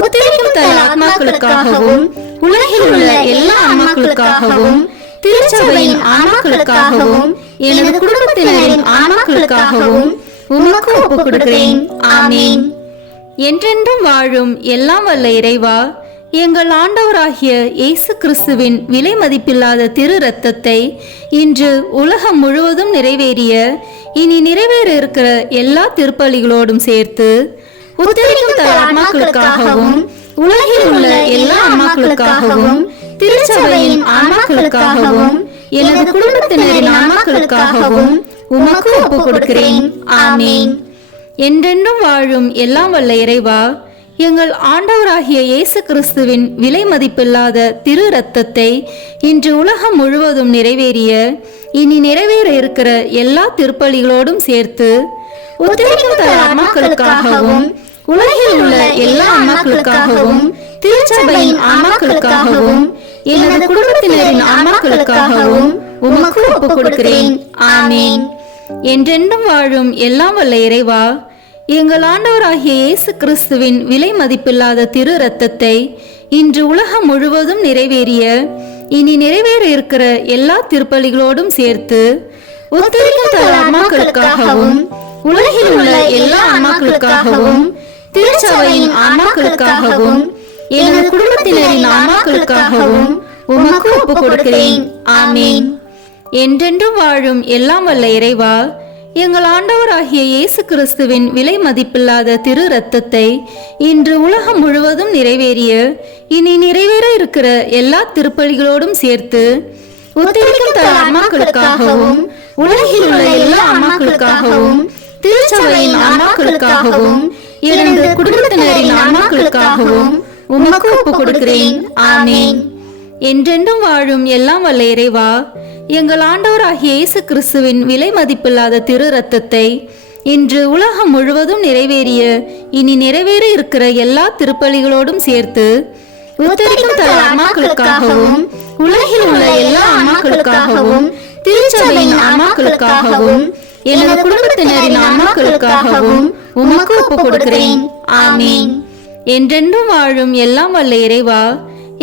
உத்தரிக்கும் தல ஆன்மாக்களுக்காகவும் உலகில் உள்ள எல்லா ஆன்மாக்களுக்காகவும் திருச்சபையின் ஆன்மாக்களுக்காகவும் எனது குடும்பத்தினரின் ஆன்மாக்களுக்காகவும் உமக்கு ஒப்புக் கொடுக்கிறேன். ஆமீன். என்றென்றும் வாழும் எல்லாம் வல்ல இறைவா, எங்கள் ஆண்டவராகிய இயேசு கிறிஸ்துவின் விலை மதிப்பில்லாத திரு இரத்தத்தை இன்று உலகம் முழுவதும் நிறைவேறிய இனி நிறைவேற இருக்கிற எல்லா திருப்பலிகளோடும் சேர்த்து உத்தரிக்கும் தல ஆன்மாக்களுக்காகவும் உலகில் உள்ள எல்லா ஆன்மாக்களுக்காகவும் திருச்சபையின் ஆன்மாக்களுக்காகவும் எனது குடும்பத்தினரின் ஆன்மாக்களுக்காகவும் உமக்கு ஒப்புக் கொடுக்கிறேன். ஆமீன். என்றென்றும் வாழும் எல்லாம் வல்ல இறைவா, எங்கள் ஆண்டவராகிய இயேசு கிறிஸ்துவின் விலை மதிப்பில்லாத திரு இரத்தத்தை இன்று உலகம் முழுவதும் நிறைவேறிய இனி நிறைவேற இருக்கிற எல்லா திருப்பலிகளோடும் சேர்த்து உத்தரிக்கும் தல ஆன்மாக்களுக்காகவும் உலகில் உள்ள எல்லா ஆன்மாக்களுக்காகவும் திருச்சபையின் ஆன்மாக்களுக்காகவும் எனது குடும்பத்தினரின் ஆன்மாக்களுக்காகவும் உமக்கு ஒப்புக் கொடுக்கிறேன். ஆமீன். என்றென்றும் வாழும் எல்லாம் வல்ல இறைவா, எங்கள் ஆண்டவராகிய இயேசு கிறிஸ்துவின் விலை மதிப்பில்லாத திரு இரத்தத்தை இன்று உலகம் முழுவதும் நிறைவேறிய இனி நிறைவேற இருக்கிற எல்லா திருப்பலிகளோடும் சேர்த்து உத்தரிக்கும் தல ஆன்மாக்களுக்காகவும் உலகில் உள்ள எல்லா ஆன்மாக்களுக்காகவும் திருச்சபையின் ஆன்மாக்களுக்காகவும் எனது குடும்பத்தினரின் ஆன்மாக்களுக்காகவும் உமக்கு ஒப்புக் கொடுக்கிறேன். ஆமீன். என்றென்றும் வாழும் எல்லாம் வல்ல இறைவா, எங்கள் ஆண்டவராகிய இயேசு கிறிஸ்துவின் விலை மதிப்பில்லாத திரு இரத்தத்தை இன்று உலகம் முழுவதும் நிறைவேறிய இனி நிறைவேற இருக்கிற எல்லா திருப்பலிகளோடும் சேர்த்து உத்தரிக்கும் தல ஆன்மாக்களுக்காகவும் உலகில் உள்ள எல்லா ஆன்மாக்களுக்காகவும் திருச்சபையின் ஆன்மாக்களுக்காகவும் எனது குடும்பத்தினரின் ஆன்மாக்களுக்காகவும் உமக்கு ஒப்புக் கொடுக்கிறேன். ஆமீன். என்றென்றும் வாழும் எல்லாம் வல்ல இறைவா, எங்கள் ஆண்டவராகிய இயேசு கிறிஸ்துவின் விலை மதிப்பில்லாத திரு இரத்தத்தை இன்று உலகம் முழுவதும் நிறைவேறிய இனி நிறைவேற இருக்கிற எல்லா திருப்பலிகளோடும் சேர்த்து உத்தரிக்கும் தல ஆன்மாக்களுக்காகவும் உலகில் உள்ள எல்லா ஆன்மாக்களுக்காகவும் திருச்சபையின் ஆன்மாக்களுக்காகவும் எனது குடும்பத்தினரின் ஆன்மாக்களுக்காகவும் உமக்கு ஒப்புக் கொடுக்கிறேன். ஆமீன். என்றென்றும் வாழும் எல்லாம் வல்ல இறைவா,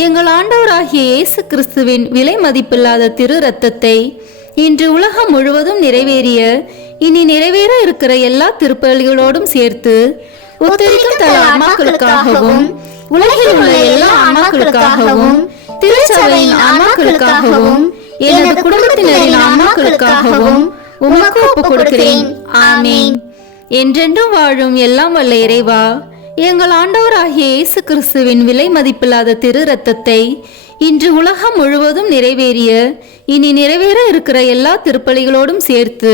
எங்கள் ஆண்டவராகிய இயேசு கிறிஸ்துவின் விலை மதிப்பில்லாத திரு இரத்தத்தை இன்று உலகம் முழுவதும் நிறைவேறிய இனி நிறைவேற இருக்கிற எல்லா திருப்பலிகளோடும் சேர்த்து உத்தரிக்கும் தல ஆன்மாக்களுக்காகவும் உலகில் உள்ள எல்லா ஆன்மாக்களுக்காகவும் திருச்சபையின் ஆன்மாக்களுக்காகவும் எனது குடும்பத்தினரின் ஆன்மாக்களுக்காகவும் உமக்கு ஒப்புக் கொடுக்கிறேன். ஆமீன். என்றென்றும் வாழும் எல்லாம் வல்ல இறைவா, எங்கள் ஆண்டவராகிய இயேசு கிறிஸ்துவின் விலை மதிப்பில்லாத திரு இரத்தத்தை இன்று உலகம் முழுவதும் நிறைவேறிய இனி நிறைவேற இருக்கிற எல்லா திருப்பலிகளோடும் சேர்த்து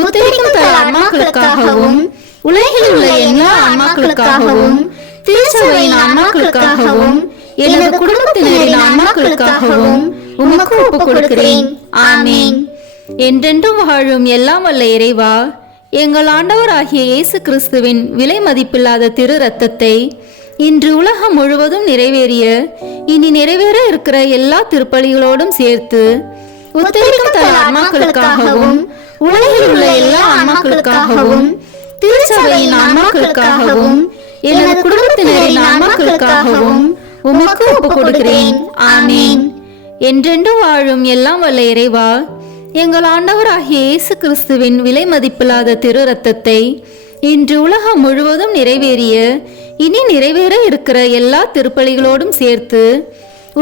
உத்தரிக்கும் தல ஆன்மாக்களுக்காகவும் உலகில் உள்ள எல்லா ஆன்மாக்களுக்காகவும் திருச்சபையின் ஆன்மாக்களுக்காகவும் எனது குடும்பத்தினரின் ஆன்மாக்களுக்காகவும் உமக்கு ஒப்புக் கொடுக்கிறேன். ஆமீன். என்றென்றும் வாழும் எல்லாம் வல்ல இறைவா, எங்கள் ஆண்டவராகிய இயேசு கிறிஸ்துவின் விலை மதிப்பில்லாத திரு இரத்தத்தை இன்று உலகம் முழுவதும் நிறைவேறிய இனி நிறைவேற இருக்கிற எல்லா திருப்பலிகளோடும் சேர்த்து உத்தரிக்கும் தல ஆன்மாக்களுக்காகவும் உலகில் உள்ள எல்லா ஆன்மாக்களுக்காகவும் திருச்சபையின் ஆன்மாக்களுக்காகவும் எனது குடும்பத்தினரின் ஆன்மாக்களுக்காகவும் உமக்கு ஒப்புக் கொடுக்கிறேன். ஆமீன். என்றென்றும் வாழும் எல்லாம் வல்ல இறைவா, எங்கள் ஆண்டவராகிய இயேசு கிறிஸ்துவின் விலை மதிப்பில்லாத திரு இரத்தத்தை இன்று உலகம் முழுவதும் நிறைவேறிய இனி நிறைவேற இருக்கிற எல்லா திருப்பலிகளோடும் சேர்த்து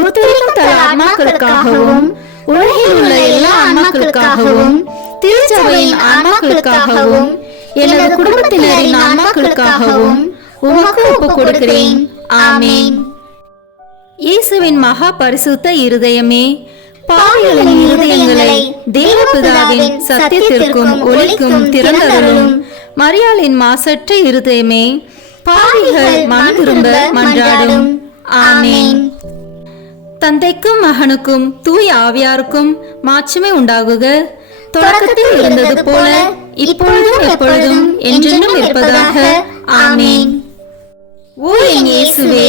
உத்தரிக்கும் தல ஆன்மாக்களுக்காகவும் உலகில் உள்ள எல்லா ஆன்மாக்களுக்காகவும் திருச்சபையின் ஆன்மாக்களுக்காகவும் எனது குடும்பத்தினரின் ஆன்மாக்களுக்காகவும் உமக்கு ஒப்புக் கொடுக்கிறேன். ஆமீன். இயேசுவின் மகா பரிசுத்த இருதயமே, பாவிகளின் இருதயங்களை தேவபிதாவின் சத்தியத்திற்கும் ஒளிக்கும் திறந்தருளும். மரியாளின் மாசற்ற இருதயமே, பாவிகள் மனம் திரும்ப மன்றாடும். ஆமீன். தந்தைக்கும் மகனுக்கும் தூய ஆவியாருக்கும் மாட்சிமை உண்டாகுக. தொடக்கத்தில் இருந்தது போல இப்பொழுதும் எப்பொழுதும் என்றென்றும் இருப்பதாக. ஆமீன். ஓ என் இயேசுவே,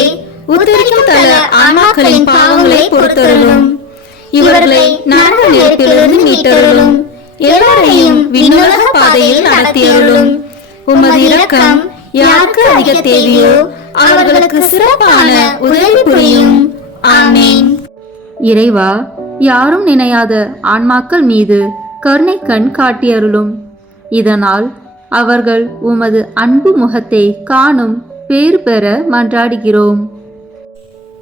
உத்தரிக்கும் தல ஆன்மாக்களின் பாவங்களை பொறுத்தருளும். இவர்களை நரக நெருப்பிலிருந்து மீட்டருளும். எல்லாரையும் விண்ணுலக பாதையில் நடத்தியருளும். உமது இரக்கம் யாருக்கு அதிக தேவையோ அவர்களுக்கு சிறப்பான உதவி புரியும். ஆமீன். இறைவா, யாரும் நினையாத ஆன்மாக்கள் மீது கருணை கண் காட்டியருளும். இதனால் அவர்கள் உமது அன்பு முகத்தை காணும் பேறு பெற மன்றாடுகிறோம்.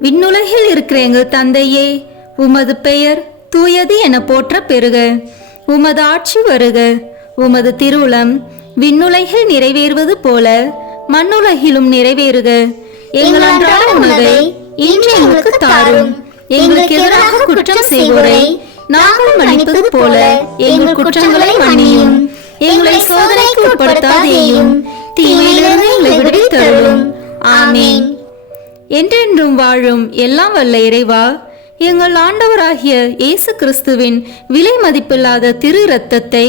விண்ணுலகில் இருக்கிற எங்கள் தந்தையே, உமது பெயர் தூயது என போற்ற பெறுக. உமது ஆட்சி வருக. உமது திருவுளம் விண்ணுலகில் நிறைவேறுவது போல மண்ணுலகிலும் நிறைவேறுக. எங்கள் அன்றாட உணவை இன்று எங்களுக்கு தாரும். எங்களுக்கு எதிராக குற்றம் செய்வோரை நாங்கள் மன்னிப்பது போல எங்கள் குற்றங்களை மன்னியும். எங்களை சோதனைக்கு உட்படுத்தாதேயும், தீமையிலிருந்து எங்களை விடுவித்தருளும். ஆமீன். என்றென்றும் வாழும் எல்லாம் வல்ல இறைவா, எங்கள் ஆண்டவராகிய இயேசு கிறிஸ்துவின் விலை மதிப்பில்லாத திரு இரத்தத்தை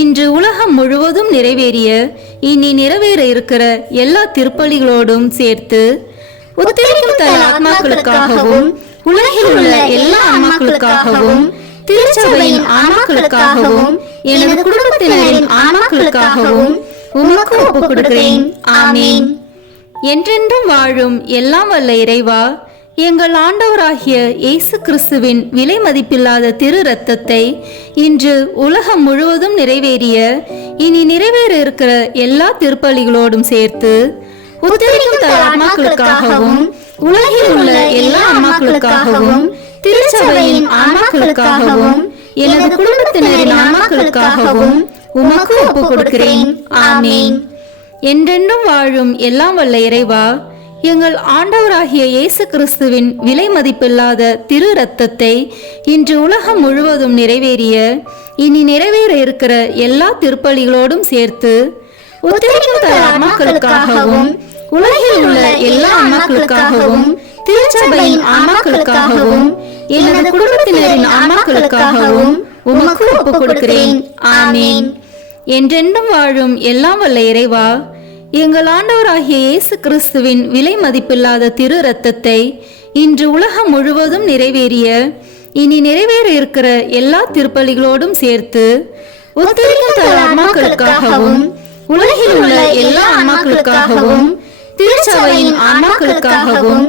இன்று உலகம் முழுவதும் நிறைவேறிய இனி நிறைவேற இருக்கிற எல்லா திருப்பலிகளோடும் சேர்த்து உத்தரிக்கும் தல ஆன்மாக்களுக்காகவும் உலகில் உள்ள எல்லா ஆன்மாக்களுக்காகவும் திருச்சபையின் ஆன்மாக்களுக்காகவும் எனது குடும்பத்தினரின் ஆன்மாக்களுக்காகவும் உமக்கு ஒப்புக் கொடுக்கிறேன். ஆமீன். என்றென்றும் வாழும் எல்லாம் வல்ல இறைவா, எங்கள் ஆண்டவராகிய இயேசு கிறிஸ்துவின் விலை மதிப்பில்லாத திரு இரத்தத்தை இன்று உலகம் முழுவதும் நிறைவேறிய இனி நிறைவேற இருக்கிற எல்லா திருப்பலிகளோடும் சேர்த்து உத்தரிக்கும் தல ஆன்மாக்களுக்காகவும் உலகில் உள்ள எல்லா ஆன்மாக்களுக்காகவும் திருச்சபையின் ஆன்மாக்களுக்காகவும் எனது குடும்பத்தினரின் ஆன்மாக்களுக்காகவும் உமக்கு ஒப்புக் கொடுக்கிறேன். ஆமீன். என்றென்றும் வாழும் எல்லாம் வல்ல இறைவா, எங்கள் ஆண்டவராகிய இயேசு கிறிஸ்துவின் விலை மதிப்பில்லாத திரு இரத்தத்தை இன்று உலகம் முழுவதும் நிறைவேறிய இனி நிறைவேற இருக்கிற எல்லா திருப்பலிகளோடும் சேர்த்து உத்தரிக்கும் தல ஆன்மாக்களுக்காகவும் உலகில் உள்ள எல்லா ஆன்மாக்களுக்காகவும் திருச்சபையின் ஆன்மாக்களுக்காகவும் எனது குடும்பத்தினரின் ஆன்மாக்களுக்காகவும் உமக்கு ஒப்புக் கொடுக்கிறேன். ஆமீன். என்றென்றும் வாழும் எல்லாம் வல்ல இறைவா, எங்கள் ஆண்டவராகிய இயேசு கிறிஸ்துவின் விலை மதிப்பில்லாத திரு இரத்தத்தை இன்று உலகம் முழுவதும் நிறைவேறிய இனி நிறைவேற இருக்கிற எல்லா திருப்பலிகளோடும் சேர்த்து உத்தரிக்கும் தல ஆன்மாக்களுக்காகவும் உலகில் உள்ள எல்லா ஆன்மாக்களுக்காகவும் திருச்சபையின் ஆன்மாக்களுக்காகவும்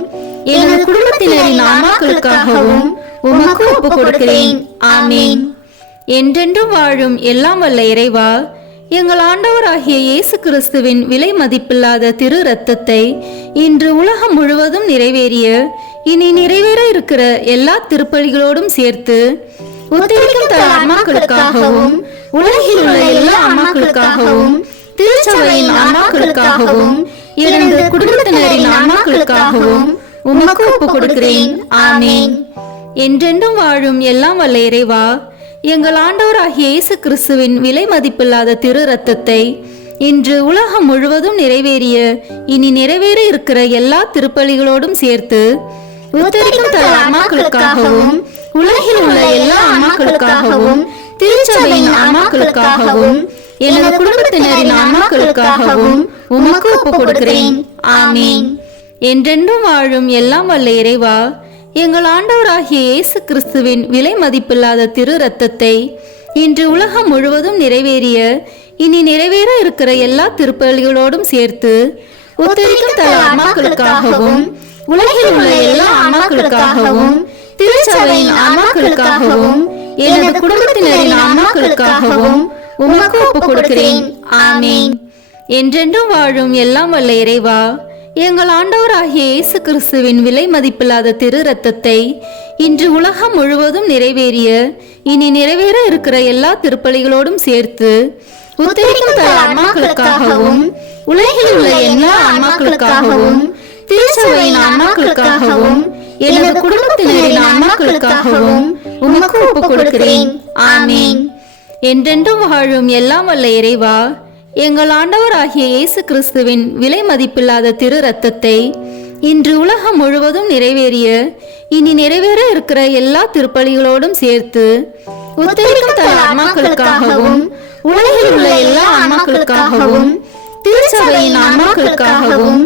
எனது குடும்பத்தினரின் ஆன்மாக்களுக்காகவும் உமக்கு ஒப்புக் கொடுக்கிறேன். ஆமேன். என்றென்றும் வாழும் எல்லாம் வல்ல இறைவா, எங்கள் ஆண்டவராகிய இயேசு கிறிஸ்துவின் விலை மதிப்பில்லாத திரு இரத்தத்தை இன்று உலகம் முழுவதும் நிறைவேறிய இனி நிறைவேற இருக்கிற எல்லா திருப்பலிகளோடும் சேர்த்து உத்தரிக்கும் தல ஆன்மாக்களுக்காகவும் உலகில் உள்ள எல்லா ஆன்மாக்களுக்காகவும் திருச்சபையின் ஆன்மாக்களுக்காகவும் எனது குடும்பத்தினரின் ஆன்மாக்களுக்காகவும் உமக்கு ஒப்புக் கொடுக்கிறேன். ஆமேன். என்றென்றும் வாழும் எல்லாம் வல்ல இறைவா, எங்கள் ஆண்டவராகிய இயேசு கிறிஸ்துவின் விலை மதிப்பில்லாத திரு இரத்தத்தை இன்று உலகம் முழுவதும் நிறைவேறிய இனி நிறைவேற இருக்கிற எல்லா திருப்பலிகளோடும் சேர்த்து உத்தரிக்கும் தல ஆன்மாக்களுக்காகவும் உலகில் உள்ள எல்லா ஆன்மாக்களுக்காகவும் திருச்சபையின் ஆன்மாக்களுக்காகவும் எனது குடும்பத்தினரின் ஆன்மாக்களுக்காகவும் உமக்கு ஒப்புக் கொடுக்கிறேன். ஆமேன். என்றென்றும் வாழும் எல்லாம் வல்ல இறைவா, எங்கள் ஆண்டவராகிய இயேசு கிறிஸ்துவின் விலை மதிப்பில்லாத திரு இரத்தத்தை இன்று உலகம் முழுவதும் நிறைவேறிய இனி நிறைவேற இருக்கிற எல்லா திருப்பலிகளோடும் சேர்த்து உத்தரிக்கும் தல ஆன்மாக்களுக்காகவும் உலகில் உள்ள எல்லா ஆன்மாக்களுக்காகவும் திருச்சபையின் ஆன்மாக்களுக்காகவும் எனது குடும்பத்தினரின் ஆன்மாக்களுக்காகவும் உமக்கு ஒப்புக் கொடுக்கிறேன். ஆமேன். என்றென்றும் வாழும் எல்லாம் வல்ல இறைவா, எங்கள் ஆண்டவராகிய இயேசு கிறிஸ்துவின் விலை மதிப்பில்லாத திரு இரத்தத்தை இன்று உலகம் முழுவதும் நிறைவேறிய இனி நிறைவேற இருக்கிற எல்லா திருப்பலிகளோடும் சேர்த்து உத்தரிக்கும் தல ஆன்மாக்களுக்காகவும் உலகில் உள்ள எல்லா ஆன்மாக்களுக்காகவும் திருச்சபையின் ஆன்மாக்களுக்காகவும் எனது குடும்பத்தினரின் ஆன்மாக்களுக்காகவும் உமக்கு ஒப்புக் கொடுக்கிறேன். ஆமேன். என்றென்றும் வாழும் எல்லாம் வல்ல இறைவா, எங்கள் ஆண்டவராகிய இயேசு கிறிஸ்துவின் விலை மதிப்பில்லாத திரு இரத்தத்தை இன்று உலகம் முழுவதும் நிறைவேறிய இனி நிறைவேற இருக்கிற எல்லா திருப்பலிகளோடும் சேர்த்து உத்தரிக்கும் தல ஆன்மாக்களுக்காகவும் உலகில் உள்ள எல்லா ஆன்மாக்களுக்காகவும் திருச்சபையின் ஆன்மாக்களுக்காகவும்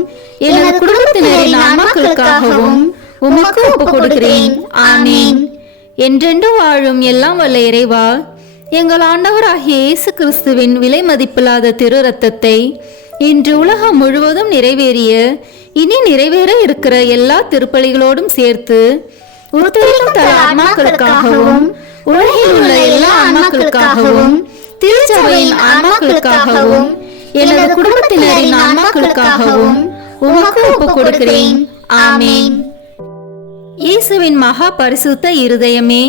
எனது குடும்பத்தினரின் ஆன்மாக்களுக்காகவும் உமக்கு ஒப்புக் கொடுக்கிறேன். ஆமேன். என்றென்றும் வாழும் எல்லாம் வல்ல இறைவா, எங்கள் ஆண்டவராகிய இயேசு கிறிஸ்துவின் விலை மதிப்பில்லாத திரு இரத்தத்தை இன்று உலகம் முழுவதும் நிறைவேறிய இனி நிறைவேற இருக்கிற எல்லா திருப்பலிகளோடும் சேர்த்து உத்தரிக்கும் தல ஆன்மாக்களுக்காகவும் உலகில் உள்ள எல்லா ஆன்மாக்களுக்காகவும் திருச்சபையின் ஆன்மாக்களுக்காகவும் எனது குடும்பத்தினரின் ஆன்மாக்களுக்காகவும் உமக்கு ஒப்புக் கொடுக்கிறேன். ஆமேன். இயேசுவின் மகா பரிசுத்த இருதயமே,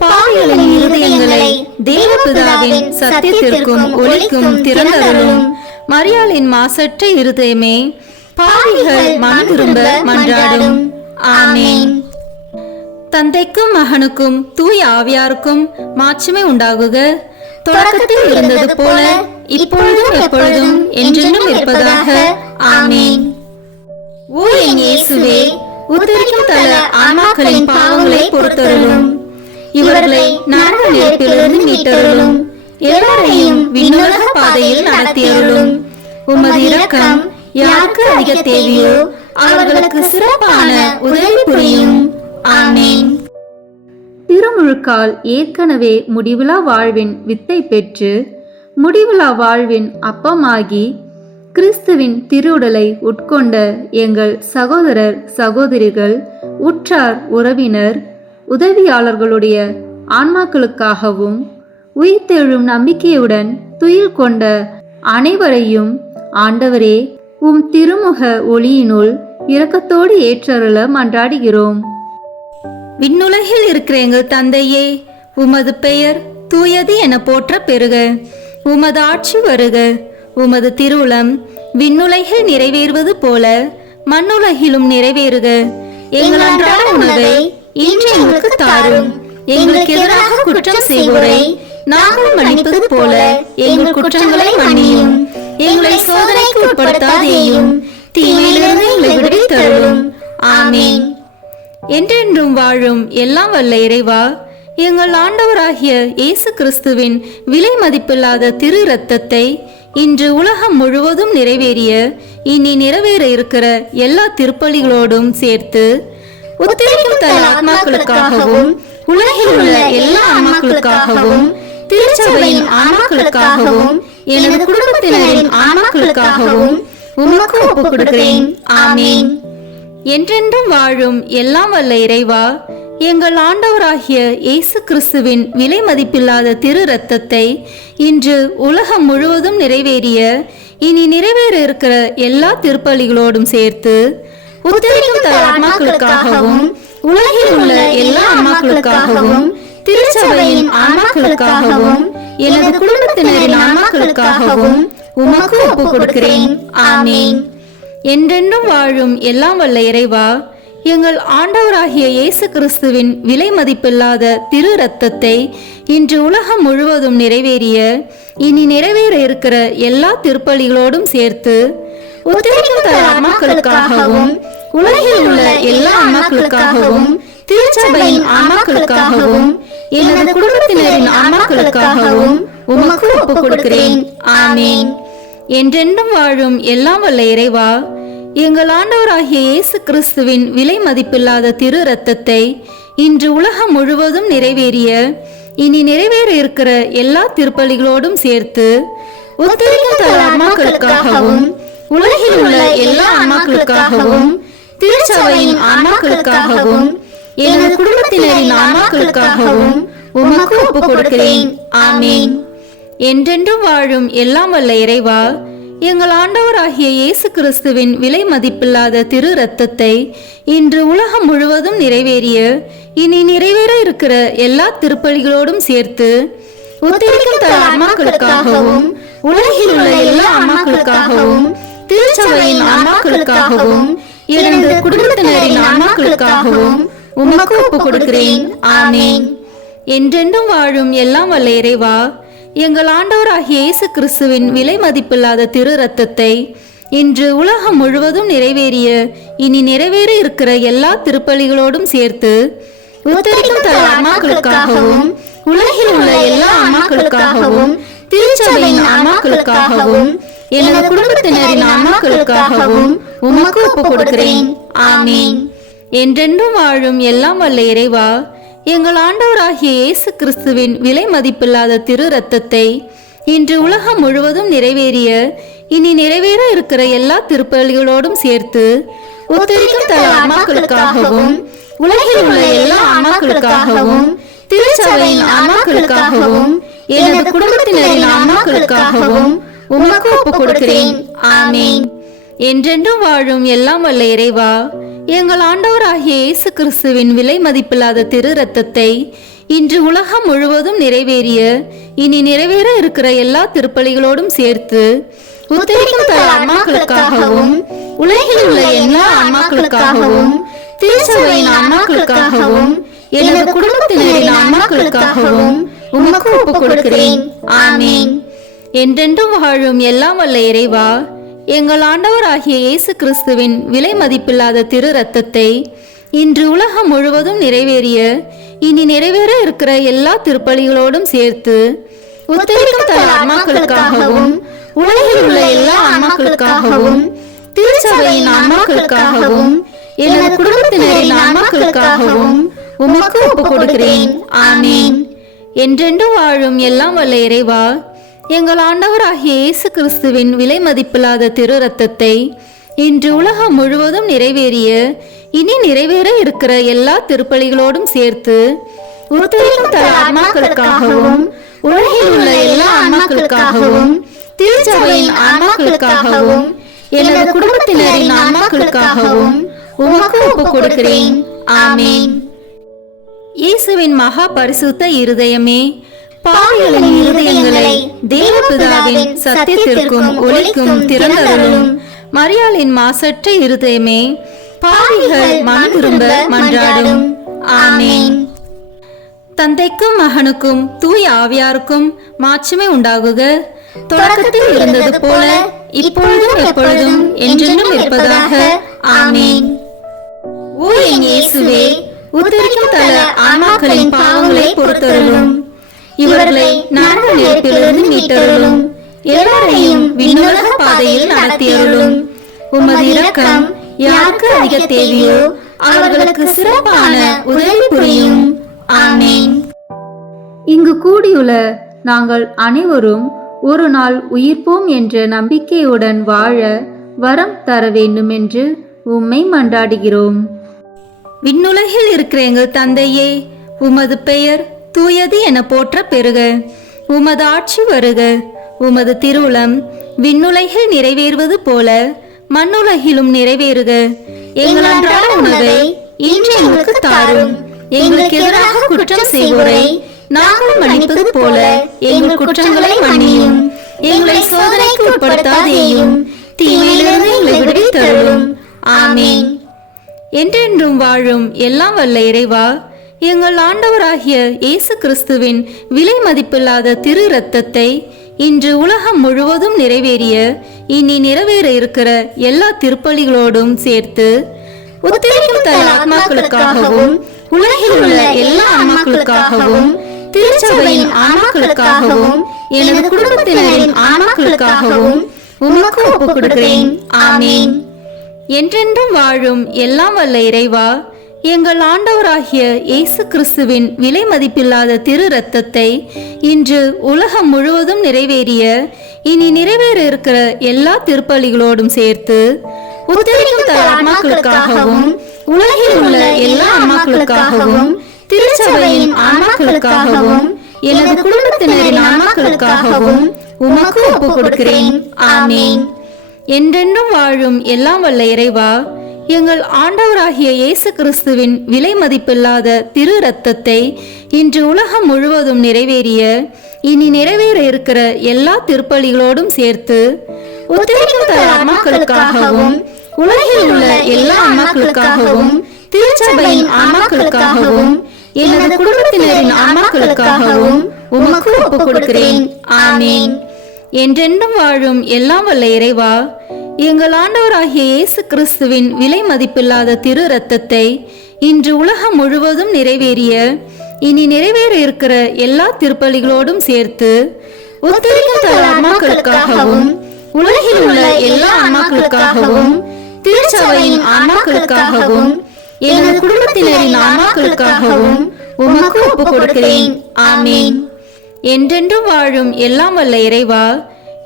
பாவிகளின் இருதயங்களை தேவபிதாவின் சத்தியத்திற்கும் ஒளிக்கும் திறந்தருளும். மரியாளின் மாசற்ற இருதயமே, பாவிகள் மனம் திரும்ப மன்றாடும். ஆமேன். தந்தைக்கும் மகனுக்கும் தூய ஆவியாருக்கும் மாட்சிமை உண்டாகுக. தொடக்கத்தில் இருந்தது போல இப்பொழுதும் எப்பொழுதும் என்றென்றும் இருப்பதாக. ஆமேன். ஓ என் இயேசுவே, உத்தரிக்கும் தல ஆன்மாக்களின் பாவங்களை பொறுத்தருளும். இவர்களை நரக நெருப்பிலிருந்து மீட்டருளும். எல்லாரையும் விண்ணுலக பாதையில் நடத்தியருளும். உமது இரக்கம் யாருக்கு அதிக தேவையோ அவர்களுக்கு சிறப்பான உதவி புரியும். ஆமேன். திருமுழுக்கால் ஏற்கனவே முடிவிலா வாழ்வின் வித்தை பெற்று முடிவிலா வாழ்வின் அப்பமாகி கிறிஸ்துவின் திருவுடலை உட்கொண்ட எங்கள் சகோதரர் சகோதரிகள், உற்றார் உறவினர், உதவியாளர்களுடைய ஆன்மாக்களுக்காகவும் உயிர்த்தெழும் நம்பிக்கையுடன் துயில் கொண்ட அனைவரையும் ஆண்டவரே உம் திருமுக ஒளியினுள் இரக்கத்தோடு ஏற்றருள மன்றாடுகிறோம். விண்ணுலகில் இருக்கிற எங்கள் தந்தையே, உமது பெயர் தூயது என போற்ற பெறுக. உமது ஆட்சி வருக. உமது திருவுளம் விண்ணுலகில் நிறைவேறுவது போல மண்ணுலகிலும் நிறைவேறுக. எங்கள் அன்றாட உணவை இன்று எங்களுக்கு தாரும். எங்களுக்கு எதிராக குற்றம் செய்வோரை நாங்கள் மன்னிப்பது போல எங்கள் குற்றங்களை மன்னியும். எங்களை சோதனைக்கு உட்படுத்தாதேயும், தீமையிலிருந்து எங்களை விடுவித்தருளும். ஆமேன். என்றென்றும் வாழும் எல்லாம் வல்ல இறைவா, எங்கள் ஆண்டவராகிய இயேசு கிறிஸ்துவின் விலை மதிப்பில்லாத திரு இரத்தத்தை இன்று உலகம் முழுவதும் நிறைவேறிய இனி நிறைவேற இருக்கிற எல்லா திருப்பலிகளோடும் சேர்த்து உத்தரிக்கும் தல ஆத்மாக்களுக்காகவும் உலகில் உள்ள எல்லா ஆன்மாக்களுக்காகவும் திருச்சபையின் ஆன்மாக்களுக்காகவும் எனது குடும்பத்தினரின் ஆன்மாக்களுக்காகவும் உமக்கு ஒப்புக் கொடுக்கிறேன். ஆமேன். என்றென்றும் வாழும் எல்லாம் வல்ல இறைவா, எங்கள் ஆண்டவராகிய இயேசு கிறிஸ்துவின் விலை மதிப்பில்லாத திரு இரத்தத்தை இன்று உலகம் முழுவதும் நிறைவேறிய இனி நிறைவேற இருக்கிற எல்லா திருப்பலிகளோடும் சேர்த்து உத்தரிக்கும் தல ஆன்மாக்களுக்காகவும் உலகில் உள்ள எல்லா ஆன்மாக்களுக்காகவும் திருச்சபையின் ஆன்மாக்களுக்காகவும் எனது குடும்பத்தினரின் ஆன்மாக்களுக்காகவும் உமக்கு ஒப்புக் கொடுக்கிறேன். ஆமேன். என்றென்றும் வாழும் எல்லாம் வல்ல இறைவா, எங்கள் ஆண்டவராகிய இயேசு கிறிஸ்துவின் விலை மதிப்பில்லாத திரு இரத்தத்தை இன்று உலகம் முழுவதும் நிறைவேறிய இனி நிறைவேற இருக்கிற எல்லா திருப்பலிகளோடும் சேர்த்து உத்தரிக்கும் தல ஆன்மாக்களுக்காகவும் உலகில் உள்ள எல்லா ஆன்மாக்களுக்காகவும் திருச்சபையின் ஆன்மாக்களுக்காகவும் எனது குடும்பத்தினரின் ஆன்மாக்களுக்காகவும் உமக்கு ஒப்புக் கொடுக்கிறேன். ஆமேன். என்றென்றும் வாழும் எல்லாம் வல்ல இறைவா, எங்கள் ஆண்டவராகிய இயேசு கிறிஸ்துவின் விலை மதிப்பில்லாத திரு இரத்தத்தை இன்று உலகம் முழுவதும் நிறைவேறிய இனி நிறைவேற இருக்கிற எல்லா திருப்பலிகளோடும் சேர்த்து உத்தரிக்கும் தல ஆன்மாக்களுக்காகவும் உலகில் உள்ள எல்லா ஆன்மாக்களுக்காகவும் திருச்சபையின் ஆன்மாக்களுக்காகவும் எனது குடும்பத்தினரின் ஆன்மாக்களுக்காகவும் உமக்கு ஒப்புக் கொடுக்கிறேன். ஆமேன். என்றென்றும் வாழும் எல்லாம் வல்ல இறைவா, எங்கள் ஆண்டவராகிய இயேசு கிறிஸ்துவின் விலை மதிப்பில்லாத திரு இரத்தத்தை இன்று உலகம் முழுவதும் நிறைவேறிய இனி நிறைவேற இருக்கிற எல்லா திருப்பலிகளோடும் சேர்த்து உத்தரிக்கும் தல ஆன்மாக்களுக்காகவும் உலகில் உள்ள எல்லா ஆன்மாக்களுக்காகவும் திருச்சபையின் ஆன்மாக்களுக்காகவும் எனது குடும்பத்தினரின் ஆன்மாக்களுக்காகவும் உமக்கு ஒப்புக் கொடுக்கிறேன். ஆமேன். என்றென்றும் வாழும் எல்லாம் வல்ல இறைவா, எங்கள் ஆண்டவராகிய இயேசு கிறிஸ்துவின் விலை மதிப்பில்லாத திரு இரத்தத்தை இன்று உலகம் முழுவதும் நிறைவேறிய இனி நிறைவேற இருக்கிற எல்லா திருப்பலிகளோடும் சேர்த்து உத்தரிக்கும் தல ஆன்மாக்களுக்காகவும் உலகில் உள்ள எல்லா ஆன்மாக்களுக்காகவும் திருச்சபையின் ஆன்மாக்களுக்காகவும் எனது குடும்பத்தினரின் ஆன்மாக்களுக்காகவும் உமக்கு ஒப்புக் கொடுக்கிறேன். ஆமேன். என்றென்றும் வாழும் எல்லாம் வல்ல இறைவா, எங்கள் ஆண்டவராகிய இயேசு கிறிஸ்துவின் விலை மதிப்பில்லாத திரு இரத்தத்தை இன்று உலகம் முழுவதும் நிறைவேறிய இனி நிறைவேற இருக்கிற எல்லா திருப்பலிகளோடும் சேர்த்து உத்தரிக்கும் தல ஆன்மாக்களுக்காகவும் உலகில் உள்ள எல்லா ஆன்மாக்களுக்காகவும் திருச்சபையின் ஆன்மாக்களுக்காகவும் எனது குடும்பத்தினரின் ஆன்மாக்களுக்காகவும் உமக்கு ஒப்புக் கொடுக்கிறேன். ஆமேன். என்றென்றும் வாழும் எல்லாம் வல்ல இறைவா, எங்கள் ஆண்டவராகிய இயேசு கிறிஸ்துவின் விலை மதிப்பில்லாத திரு இரத்தத்தை இன்று உலகம் முழுவதும் நிறைவேறிய இனி நிறைவேற இருக்கிற எல்லா திருப்பலிகளோடும் சேர்த்து உத்தரிக்கும் தல ஆன்மாக்களுக்காகவும் உலகில் உள்ள எல்லா ஆன்மாக்களுக்காகவும் திருச்சபையின் ஆன்மாக்களுக்காகவும் எனது குடும்பத்தினரின் ஆன்மாக்களுக்காகவும் உமக்கு ஒப்புக் கொடுக்கிறேன். ஆமேன். என்றென்றும் வாழும் எல்லாம் வல்ல இறைவா, எங்கள் ஆண்டவராகிய இயேசு கிறிஸ்துவின் விலை மதிப்பில்லாத திரு இரத்தத்தை இன்று உலகம் முழுவதும் நிறைவேறிய இனி நிறைவேற இருக்கிற எல்லா திருப்பலிகளோடும் சேர்த்து உத்தரிக்கும் தல ஆன்மாக்களுக்காகவும் உலகில் உள்ள எல்லா ஆன்மாக்களுக்காகவும் திருச்சபையின் ஆன்மாக்களுக்காகவும் எனது குடும்பத்தினரின் ஆன்மாக்களுக்காகவும் உமக்கு ஒப்புக் கொடுக்கிறேன். ஆமேன். என்றென்றும் வாழும் எல்லாம் வல்ல இறைவா, எங்கள் ஆண்டவராகிய இயேசு கிறிஸ்துவின் விலை மதிப்பில்லாத திரு இரத்தத்தை இன்று உலகம் முழுவதும் நிறைவேறிய இனி நிறைவேற இருக்கிற எல்லா திருப்பலிகளோடும் சேர்த்து உத்தரிக்கும் தல ஆன்மாக்களுக்காகவும் உலகில் உள்ள எல்லா ஆன்மாக்களுக்காகவும் திருச்சபையின் ஆன்மாக்களுக்காகவும் எனது குடும்பத்தினரின் ஆன்மாக்களுக்காகவும் உமக்கு ஒப்புக் கொடுக்கிறேன். ஆமேன். இயேசுவின் மகா பரிசுத்த இருதயமே, பாவிகளின் இருதயங்களை தேவபிதாவின் சத்தியத்திற்கும் ஒளிக்கும் திறந்தருளும். மரியாளின் மாசற்ற இருதயமே, பாவிகள் மனம் திரும்ப மன்றாடும். ஆமேன். தந்தைக்கும் மகனுக்கும் தூய ஆவியாருக்கும் மாட்சிமை உண்டாகுக. தொடக்கத்தில் இருந்தது போல இப்பொழுதும் எப்பொழுதும் என்றென்றும் இருப்பதாக. ஆமேன். ஓ என் இயேசுவே, உத்தரிக்கும் தல ஆன்மாக்களின் பாவங்களை பொறுத்தருளும். இவர்களை நரக நெருப்பிலிருந்து மீட்டருளும். எல்லாரையும் விண்ணுலக பாதையில் நடத்தியருளும். உமது இரக்கம் யாருக்கு அதிக தேவையோ அவர்களுக்கு சிறப்பான உதவி புரியும். ஆமேன். இங்கு கூடியுள்ள நாங்கள் அனைவரும் ஒரு நாள் உயிர்ப்போம் என்ற நம்பிக்கையுடன் வாழ வரம் தர வேண்டுமென்று உம்மை மன்றாடுகிறோம். விண்ணுலகில் இருக்கிற எங்கள் தந்தையே, உமது பெயர் தூயது என போற்ற பெறுக. உமது ஆட்சி வருக. உமது திருவுளம் விண்ணுலகில் நிறைவேறுவது போல மண்ணுலகிலும் நிறைவேறுக. எங்கள் அன்றாட உணவை இன்று எங்களுக்கு தாரும். எங்களுக்கு எதிராக குற்றம் செய்வோரை நாங்கள் மன்னிப்பது போல எங்கள் குற்றங்களை மன்னியும். எங்களை சோதனைக்கு உட்படுத்தாதேயும், தீமையிலிருந்து எங்களை விடுவித்தருளும். ஆமீன். என்றென்றும் வாழும் எல்லாம் வல்ல இறைவா, எங்கள் ஆண்டவராகிய இயேசு கிறிஸ்துவின் விலை மதிப்பில்லாத திரு இரத்தத்தை இன்று உலகம் முழுவதும் நிறைவேறிய இனி நிறைவேற இருக்கிற எல்லா திருப்பலிகளோடும் சேர்த்து உத்தரிக்கும் தன் ஆத்மாக்களுக்காகவும் உலகில் உள்ள எல்லா ஆன்மாக்களுக்காகவும் திருச்சபையின் ஆன்மாக்களுக்காகவும் எனது குடும்பத்தினரின் ஆன்மாக்களுக்காகவும் உமக்கு ஒப்புக் கொடுக்கிறேன். ஆமீன். என்றென்றும் வாழும் எல்லாம் வல்ல இறைவா, எங்கள் ஆண்டவராகிய இயேசு கிறிஸ்துவின் விலை மதிப்பில்லாத திரு இரத்தத்தை இன்று உலகம் முழுவதும் நிறைவேறிய இனி நிறைவேற இருக்கிற எல்லா திருப்பலிகளோடும் சேர்த்து உத்தரிக்கும் தன் ஆன்மாக்களுக்காகவும் உலகில் உள்ள எல்லா ஆன்மாக்களுக்காகவும் திருச்சபையின் ஆன்மாக்களுக்காகவும் எனது குடும்பத்தினரின் ஆன்மாக்களுக்காகவும் உமக்கு ஒப்புக் கொடுக்கிறேன். ஆமீன். என்றென்றும் வாழும் எல்லாம் வல்ல இறைவா, எங்கள் ஆண்டவராகிய இயேசு கிறிஸ்துவின் விலை மதிப்பில்லாத திரு இரத்தத்தை இன்று உலகம் முழுவதும் நிறைவேறிய இனி நிறைவேற இருக்கிற எல்லா திருப்பலிகளோடும் சேர்த்து உத்தரிக்கும் தன் ஆன்மாக்களுக்காகவும் உலகில் உள்ள எல்லா ஆன்மாக்களுக்காகவும் திருச்சபையின் ஆன்மாக்களுக்காகவும் எனது குடும்பத்தினரின் ஆன்மாக்களுக்காகவும் உமக்கு ஒப்புக் கொடுக்கிறேன். ஆமீன். என்றென்றும் வாழும் எல்லாம் வல்ல இறைவா, எங்கள் ஆண்டவராகிய இயேசு கிறிஸ்துவின் விலை மதிப்பில்லாத திரு இரத்தத்தை இன்று உலகம் முழுவதும் நிறைவேறிய இனி நிறைவேற இருக்கிற எல்லா திருப்பலிகளோடும் சேர்த்து உத்தரிக்கும் தன் ஆன்மாக்களுக்காகவும் உலகில் உள்ள எல்லா ஆன்மாக்களுக்காகவும் திருச்சபையின் ஆன்மாக்களுக்காகவும் எனது குடும்பத்தினரின் ஆன்மாக்களுக்காகவும் உமக்கு ஒப்புக் கொடுக்கிறேன். ஆமீன். என்றென்றும் வாழும் எல்லாம் வல்ல இறைவா,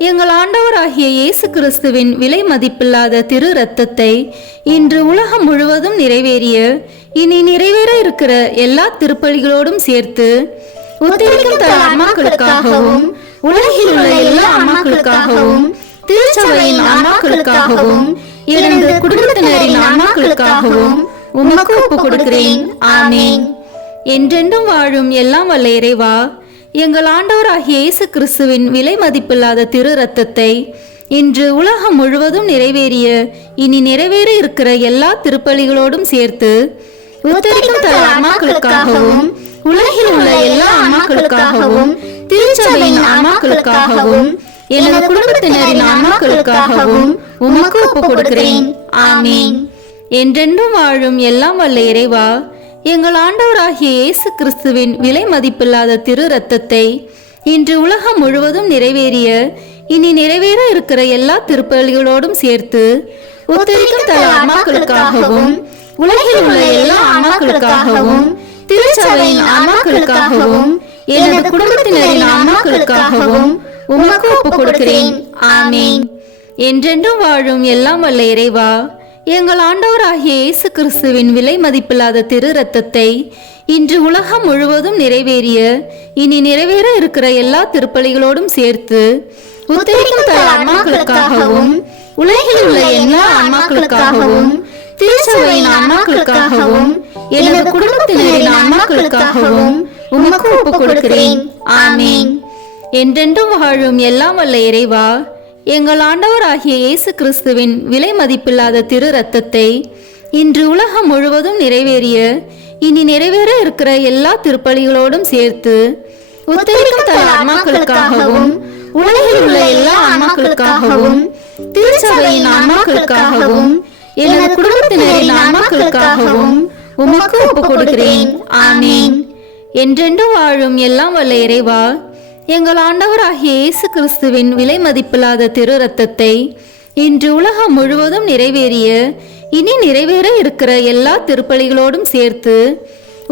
எங்கள் ஆண்டவராகிய இயேசு கிறிஸ்துவின் விலை மதிப்பில்லாத திரு இரத்தத்தை இன்று உலகம் முழுவதும் நிறைவேறிய இனி நிறைவேற இருக்கிற எல்லா திருப்பலிகளோடும் சேர்த்து உத்தரிக்கும் தன் ஆன்மாக்களுக்காகவும் உலகில் உள்ள எல்லா ஆன்மாக்களுக்காகவும் திருச்சபையின் ஆன்மாக்களுக்காகவும் எனது குடும்பத்தினரின் ஆன்மாக்களுக்காகவும் உமக்கு ஒப்புக் கொடுக்கிறேன். ஆமீன். என்றென்றும் வாழும் எல்லாம் வல்ல இறைவா, எங்கள் ஆண்டவராகிய இயேசு கிறிஸ்துவின் விலை மதிப்பில்லாத திரு இரத்தத்தை இன்று உலகம் முழுவதும் நிறைவேறிய இனி நிறைவேற இருக்கிற எல்லா திருப்பலிகளோடும் சேர்த்து உத்தரிக்கும் தன் ஆன்மாக்களுக்காகவும் உலகில் உள்ள எல்லா ஆன்மாக்களுக்காகவும் திருச்சபையின் ஆன்மாக்களுக்காகவும் எனது குடும்பத்தினரின் ஆன்மாக்களுக்காகவும் உமக்கு ஒப்புக் கொடுக்கிறேன். ஆமீன். என்றென்றும் வாழும் எல்லாம் வல்ல இறைவா, எங்கள் ஆண்டவராகிய இயேசு கிறிஸ்துவின் விலை மதிப்பில்லாத திரு இரத்தத்தை இன்று உலகம் முழுவதும் நிறைவேறிய இனி நிறைவேற இருக்கிற எல்லா திருப்பலிகளோடும் சேர்த்து உத்தரிக்கும் தன் ஆன்மாக்களுக்காகவும் உலகில் உள்ள எல்லா ஆன்மாக்களுக்காகவும் திருச்சபையின் ஆன்மாக்களுக்காகவும் எனது குடும்பத்தினரின் ஆன்மாக்களுக்காகவும் உமக்கு ஒப்புக் கொடுக்கிறேன். ஆமீன். என்றென்றும் வாழும் எல்லாம் வல்ல இறைவா, எங்கள் ஆண்டவராகிய இயேசு கிறிஸ்துவின் விலை மதிப்பில்லாத திரு இரத்தத்தை இன்று உலகம் முழுவதும் நிறைவேறிய இனி நிறைவேற இருக்கிற எல்லா திருப்பலிகளோடும் சேர்த்து உத்தரிக்கும் தன் ஆன்மாக்களுக்காகவும் உலகில் உள்ள எல்லா ஆன்மாக்களுக்காகவும் திருச்சபையின் ஆன்மாக்களுக்காகவும் எனது குடும்பத்தினரின் ஆன்மாக்களுக்காகவும் உமக்கு ஒப்புக் கொடுக்கிறேன். ஆமீன். என்றென்றும் வாழும் எல்லாம் வல்ல இறைவா, எங்கள் ஆண்டவராகிய இயேசு கிறிஸ்துவின் விலை மதிப்பில்லாத திரு இரத்தத்தை இன்று உலகம் முழுவதும் நிறைவேறிய இனி நிறைவேற இருக்கிற எல்லா திருப்பலிகளோடும் சேர்த்து உத்தரிக்கும் தன் ஆன்மாக்களுக்காகவும் உலகில் உள்ள எல்லா ஆன்மாக்களுக்காகவும் திருச்சபையின் ஆன்மாக்களுக்காகவும் எனது குடும்பத்தினரின் ஆன்மாக்களுக்காகவும் உமக்கு ஒப்புக் கொடுக்கிறேன். ஆமீன். என்றென்றும் வாழும் எல்லாம் வல்ல இறைவா, எங்கள் ஆண்டவராகிய இயேசு கிறிஸ்துவின் விலை மதிப்பில்லாத திரு இரத்தத்தை இன்று உலகம் முழுவதும் நிறைவேறிய இனி நிறைவேற இருக்கிற எல்லா திருப்பலிகளோடும் சேர்த்து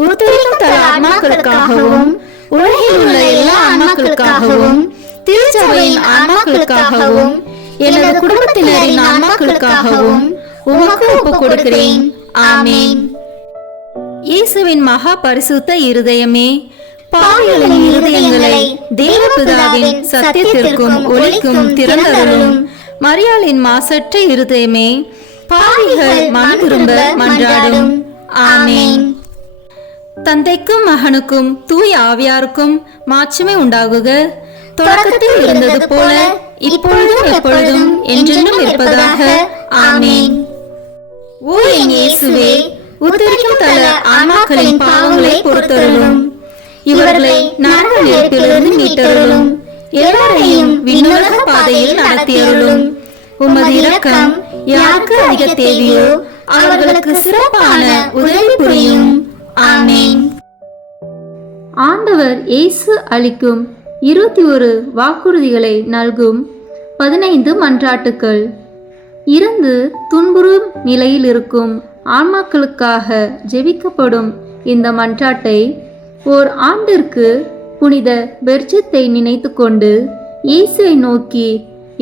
உத்தரிக்கும் தன் ஆன்மாக்களுக்காகவும் உலகில் உள்ள எல்லா ஆன்மாக்களுக்காகவும் ஆன்மாக்களுக்காகவும் திருச்சபையின் ஆன்மாக்களுக்காகவும் எனது குடும்பத்தினரின் ஆன்மாக்களுக்காகவும் உமக்கு ஒப்புக் கொடுக்கிறேன். ஆமென். இயேசுவின் மகா பரிசுத்த இருதயமே, பாவிகளின் இருதயங்களை தேவபிதாவின் சத்தியத்திற்கும் ஒளிக்கும் திறந்தருளும். மரியாளின் மாசற்ற இருதயமே, பாவிகள் மனம் திரும்ப மன்றாடும். ஆமென். தந்தைக்கும் மகனுக்கும் தூய ஆவியாருக்கும் மாட்சிமை உண்டாகுக. தொடக்கத்தில் இருந்தது போல இப்பொழுதும் எப்பொழுதும் என்றென்றும் இருப்பதாக. ஆமென். ஓ என் இயேசுவே, உத்தரிக்கும் தல ஆன்மாக்களின் பாவங்களை பொறுத்தருளும். இவர்களை நரக நெருப்பிலிருந்து மீட்டருளும். எல்லாரையும் விண்ணுலக பாதையில் நடத்தியருளும். உமது இரக்கம் யாருக்கு அதிக தேவையோ அவர்களுக்கு சிறப்பான உதவி புரியும். ஆமென். ஆண்டவர் இயேசு அளிக்கும் 21 வாக்குறுதிகளை நல்கும் 15 மன்றாட்டுக்கள். இறந்து துன்புறும் நிலையில் இருக்கும் ஆன்மாக்களுக்காக ஜெபிக்கப்படும் இந்த மன்றாட்டை ஓர் ஆண்டிற்கு புனித பெர்ஜத்தை நினைத்து கொண்டு இயேசுவை நோக்கி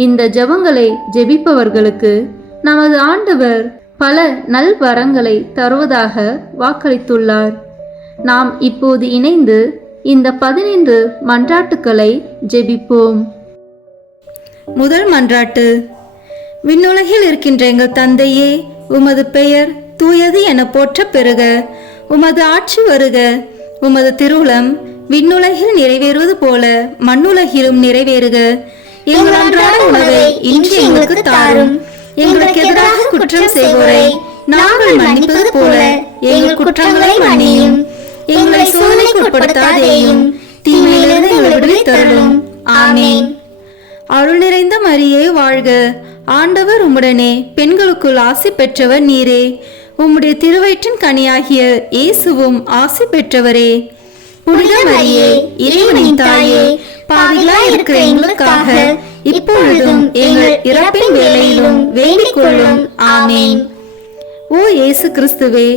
இந்த ஜெபங்களை ஜெபிப்பவர்களுக்கு நமது ஆண்டவர் பல நல்வரங்களை தருவதாக வாக்களித்துள்ளார். நாம் இப்போது இணைந்து இந்த 15 மன்றாட்டுக்களை ஜெபிப்போம். முதல் மன்றாட்டு. விண்ணுலகில் இருக்கின்ற எங்கள் தந்தையே, உமது பெயர் தூயது என போற்ற பெறுக. உமது ஆட்சி வருக. உமது திருவுளம் விண்ணுலகில் நிறைவேறுவது போல மண்ணுலகிலும் நிறைவேறுக. எங்கள் அன்றாட உணவை இன்று எங்களுக்கு தாரும். எங்களுக்கு எதிராக குற்றம் செய்வோரை நாங்கள் மன்னிப்பது போல எங்கள் குற்றங்களை மன்னியும். எங்களை சோதனைக்கு உட்படுத்தாதேயும், தீமையிலிருந்து எங்களை விடுவித்தருளும். ஆமென். அருள் நிறைந்த மரியே வாழ்க. ஆண்டவர் உம்முடனே, பெண்களுக்குள் ஆசி பெற்றவர் நீரே. உம்முடைய திருவயிற்றின் கனியாகிய இயேசுவும் ஆசி பெற்றவரே. புனித மரியே, இறைவனின் தாயே, பாவிகளாய் இருக்கிற எங்களுக்காக இப்பொழுதும் எங்கள் இறப்பின் வேளையிலும் வேண்டிக் கொள்ளும். ஆமென். ஓ இயேசு கிறிஸ்துவே,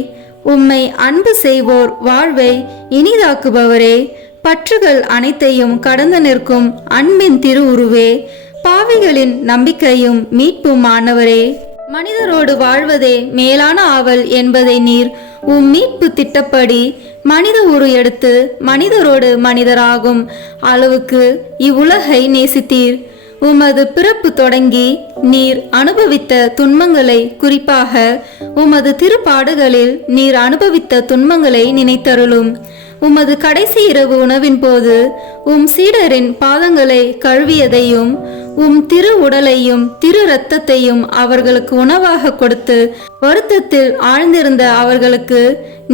உம்மை அன்பு செய்வோர் வாழ்வை இனிதாக்குபவரே, பற்றுகள் அனைத்தையும் கடந்து நிற்கும் அன்பின் திருவுருவே, பாவிகளின் நம்பிக்கையும் மீட்பும் ஆனவரே, மனிதரோடு வாழ்வதே மேலான ஆவல் என்பதை நீர் உம் மீட்பு திட்டப்படி மனித உரு எடுத்து மனிதரோடு மனிதராகும் அளவுக்கு இவ்வுலகை நேசித்தீர். உமது பிறப்பு தொடங்கி நீர் அனுபவித்த துன்பங்களை, குறிப்பாக உமது திருப்பாடுகளில் நீர் அனுபவித்த துன்பங்களை நினைத்தருளும். உமது கடைசி இரவு உணவின் போது உம் சீடரின் பாதங்களை கழுவியதையும் உம் திரு உடலையும் திரு இரத்தத்தையும் அவர்களுக்கு உணவாக கொடுத்து வருத்தத்தில் ஆழ்ந்திருந்த அவர்களுக்கு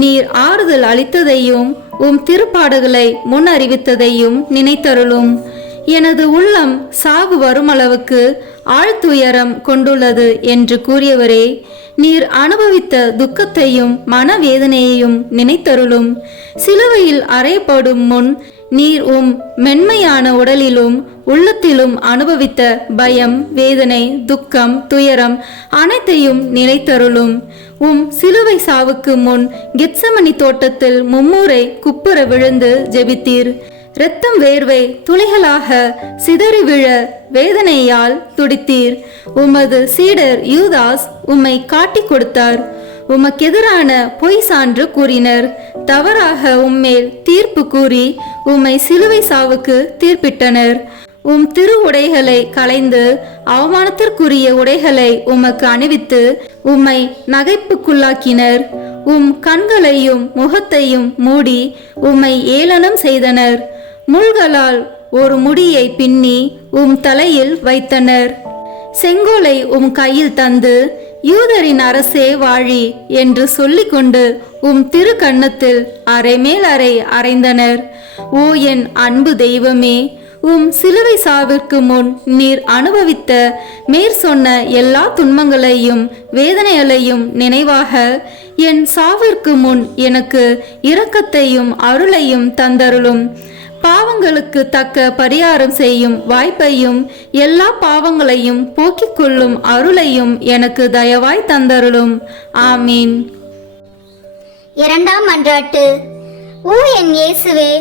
நீர் ஆறுதல் அளித்ததையும் உம் திருப்பாடுகளை முன் அறிவித்ததையும் நினைத்தருளும். எனது உள்ளம் சாவு வருமளவுக்கு ஆழ்துயரம் கொண்டுள்ளது என்று கூறியவரே, நீர் அனுபவித்த துக்கத்தையும் மனவேதனையையும் நினைத்தருளும். சிலுவையில் அறையப்படும் முன் நீர் உம் மென்மையான உடலிலும் உள்ளத்திலும் அனுபவித்த பயம், வேதனை, துக்கம், துயரம் அனைத்தையும் நினைத்தருளும். உம் சிலுவை சாவுக்கு முன் கெத்சமனி தோட்டத்தில் மும்முறை குப்புற விழுந்து ஜெபித்தீர். இரத்தம் வேர்வை துளிகளாக சிதறி விழ வேதனையால் துடித்தீர். உமது சீடர் யூதாஸ் உம்மை காட்டிக் கொடுத்தார். உமக்கெதிரான பொய் சான்று கூறினர். தவறாக உம்மேல் தீர்ப்பு கூறி உம்மை சிலுவை சாவுக்கு தீர்ப்பிட்டனர். உம் திரு உடைகளை களைந்து அவமானத்திற்குரிய உடைகளை உமக்கு அணிவித்து உம்மை நகைப்புக்குள்ளாக்கினர். உம் கண்களையும் முகத்தையும் மூடி உம்மை ஏளனம் செய்தனர். முள்களால் ஒரு முடியை பின்னி உம் தலையில் வைத்தனர். செங்கோலை உம் கையில் தந்து யூதரின் அரசே வாழி என்று சொல்லிக்கொண்டு உம் திரு கன்னத்தில் அரைமேல் அரை அறைந்தனர். ஓ என் அன்பு தெய்வமே, உம் சிலுவை சாவிற்கு முன் நீர் அனுபவித்த மேற் சொன்ன எல்லா துன்பங்களையும் வேதனைகளையும் நினைவாக என் சாவிற்கு முன் எனக்கு இரக்கத்தையும் அருளையும் தந்தருளும். பாவங்களுக்கு தக்க பரிகாரம் செய்யும் வாய்ப்பையும் எல்லா பாவங்களையும் போக்கிக் கொள்ளும் அருளையும் எனக்கு தயவாய் தந்தருளும். ஆமீன். இரண்டாம் மன்றாட்டு. ஓ என் இயேசுவே,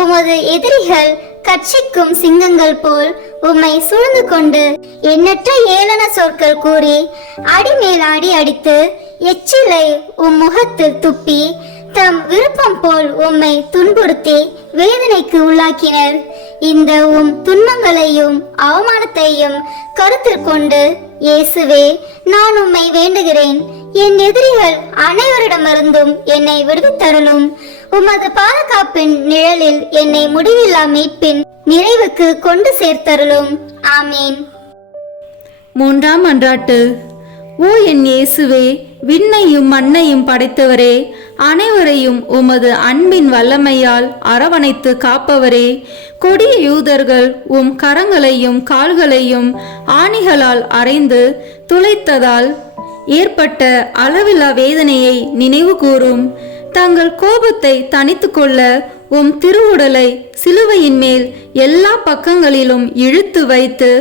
உமது எதிரிகள் கட்சிக்கும் சிங்கங்கள் போல் உம்மை சூழ்ந்து கொண்டு எண்ணற்ற ஏளன சொற்கள் கூறி அடிமேல் அடி அடித்து எச்சிலை உம் முகத்தில் துப்பி தம் விருப்பம் போல் உம்மை துன்புறுத்தி வேதனைக்கு உள்ளாக்கினர். இந்த உம் துன்பங்களையும் அவமானத்தையும் கருத்தில் கொண்டு இயேசுவே, நான் உம்மை வேண்டுகிறேன். என் எதிரிகள் அனைவரிடமிருந்தும் என்னை விடுவித்தருளும். உமது பாதுகாப்பின் நிழலில் என்னை முடிவில்லா மீட்பின் நிறைவுக்கு கொண்டு சேர்த்தருளும். ஆமீன். மூன்றாம் மன்றாட்டு. ஓ என் இயேசுவே, விண்ணையும் மண்ணையும் படைத்தவரே, அனைவரையும் உமது அன்பின் வல்லமையால் அரவணைத்து காப்பவரே, கொடிய யூதர்கள் உம் கரங்களையும் கால்களையும் ஆணிகளால் அறைந்து துளைத்ததால் ஏற்பட்ட அளவில்லா வேதனையை நினைவு கூறும். தங்கள் கோபத்தை தணித்து கொள்ள உம் திருவுடலை சிலுவையின் மேல் எல்லா பக்கங்களிலும் இழுத்து வைத்து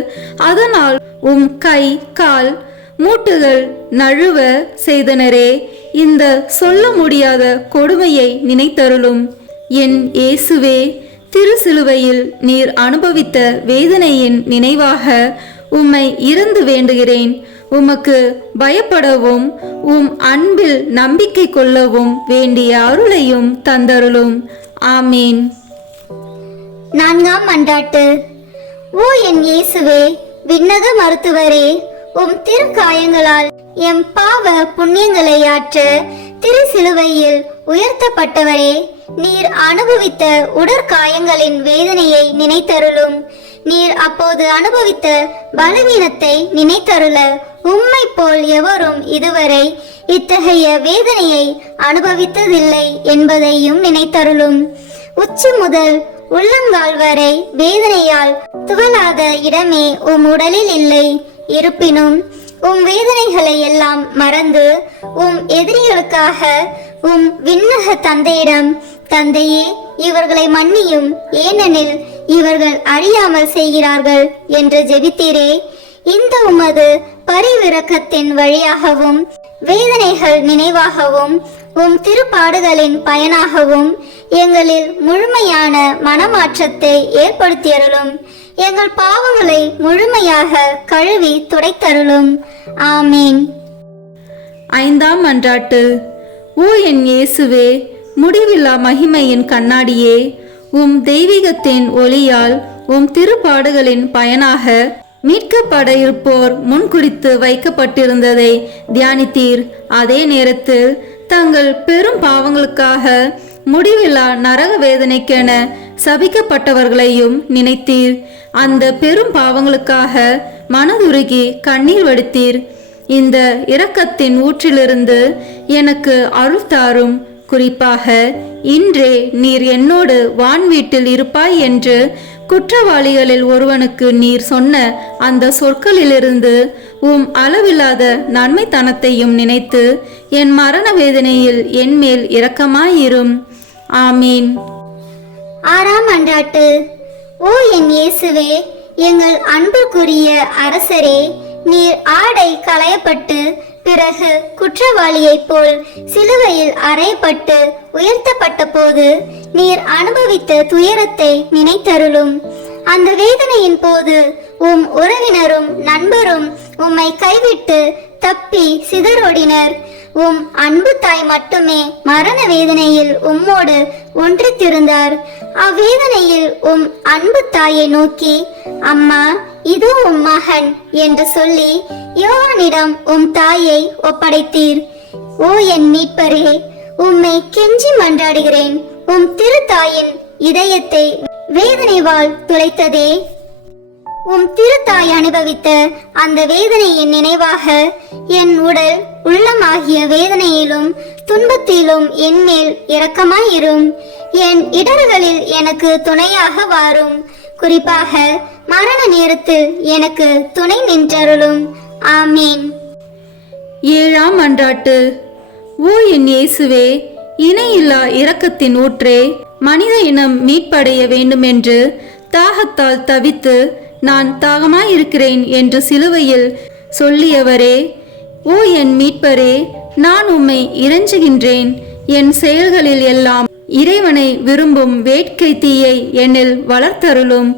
அதனால் உம் கை கால் மூட்டுகள் நழுவ செய்தனரே, இந்த சொல்ல முடியாத கொடுமையை நினைத்தருளும். என் இயேசுவே, திருசிலுவையில் நீர் அனுபவித்த வேதனையின் நினைவாக உம்மை இருந்து வேண்டுகிறேன். உமக்கு பயப்படவும் உம் அன்பில் நம்பிக்கை கொள்ளவும் வேண்டிய அருளையும் தந்தருளும். ஆமீன். நான்காம் மன்றாட்டு. ஓ என் இயேசுவே, விண்ணக மருத்துவரே, உம் திருக்காயங்களால் எம் பாவ புண்ணியங்களை ஆற்ற திருசிலுவையில் உயர்த்தப்பட்டவரே, நீர் அனுபவித்த உடற்காயங்களின் வேதனையை நினைத்தருளும். நீர் அப்போது அனுபவித்த பலவீனத்தை நினைத்தருள உம்மை போல் எவரும் இதுவரை இத்தகைய வேதனையை அனுபவித்ததில்லை என்பதையும் நினைத்தருளும். உச்சி முதல் உள்ளங்கால் வரை வேதனையால் துவளாத இடமே உம் உடலில் இல்லை. இருப்பினும் உம் வேதனைகளை எல்லாம் மறந்து உம் எதிரிகளுக்காக உம் விண்ணக தந்தையிடம், தந்தையே, இவர்களை மன்னியும், ஏனெனில் இவர்கள் அறியாமல் செய்கிறார்கள் என்று ஜெபித்தீரே. இந்த உமது பரிவிரக்கத்தின் வழியாகவும் வேதனைகள் நினைவாகவும் உம் திருப்பாடுகளின் பயனாகவும் எங்களில் முழுமையான மனமாற்றத்தை ஏற்படுத்தியருளும். எங்கள் பாவங்களை முழுமையாக கழுவி துடைத்தருளும். ஆமீன். ஐந்தாம் மன்றாட்டு. ஓ என் இயேசுவே, முடிவில்லா மகிமையின் கண்ணாடியே, உம் தெய்வீகத்தின் ஒளியால் உம் திருப்பாடுகளின் பயனாக மீட்கப்பட இருப்போர் முன்குறித்து வைக்கப்பட்டிருந்ததை தியானித்தீர். அதே நேரத்தில் தங்கள் பெரும் பாவங்களுக்காக முடிவில்லா நரக வேதனைக்கென சபிக்கப்பட்டவர்களையும் நினைத்தீர். அந்த பெரும் பாவங்களுக்காக மனதுருகி கண்ணீர் வடித்தீர். இந்த இரக்கத்தின் ஊற்றிலிருந்து எனக்கு அருள் தாரும். குறிப்பாக இன்றே நீர் என்னோடு வான் வீட்டில் இருப்பாய் என்று குற்றவாளிகளில் ஒருவனுக்கு நீர் சொன்ன அந்த சொற்களிலிருந்து உம் அளவில்லாத நன்மைத்தனத்தையும் நினைத்து என் மரண வேதனையில் என்மேல் இரக்கமாயிரும். ஆமீன். ஆறாம் மன்றாட்டு. ஓ என் இயேசுவே, எங்கள் அன்புக்குரிய அரசரே, நீர் ஆடை களையப்பட்டு பிறகு குற்றவாளியைப் போல் சிலுவையில் அறையப்பட்டு உயர்த்தப்பட்ட போது நீர் அனுபவித்த துயரத்தை நினைத்தருளும். அந்த வேதனையின் போது உம் உறவினரும் நண்பரும் உம்மை கைவிட்டு தப்பி சிதறோடினர். உம் அன்பு தாய் மட்டுமே மரண வேதனையில் உம்மோடு ஒன்றித்திருந்தார். அவ்வேதனையில் உம் அன்பு தாயை நோக்கி, அம்மா, இதோ உம் மகன் என்று சொல்லி யோவானிடம் உம் தாயை ஒப்படைத்தீர். ஓ என் மீட்பரே, உம்மை கெஞ்சி மன்றாடுகிறேன். உம் திருத்தாயின் இதயத்தை வேதனைவால் துளைத்ததே. உம் திருத்தாய் அனுபவித்த அந்த வேதனையின் நினைவாக என் உடல் உள்ளமாகிய வேதனையிலும் துன்பத்திலும் என்மேல் இரக்கமாயிரும். என் இடர்களில் எனக்கு துணையாக வாரும். குறிப்பாக மரண நேரத்தில் எனக்கு துணை நின்றருளும். ஆமீன். ஏழாம் மன்றாட்டு. ஓ என் இயேசுவே, இணையில்லா இரக்கத்தின் ஊற்றே, மனித இனம் மீட்படைய வேண்டுமென்று தாகத்தால் தவித்து நான் தாகமாயிருக்கிறேன் என்று சிலுவையில் சொல்லியவரே, ஓ என் மீட்பரே, நான் உம்மை இறைஞ்சுகின்றேன். என் செயல்களில் எல்லாம் இறைவனை விரும்பும் வேட்கை தீயை என்னில் வளர்த்தருளும்.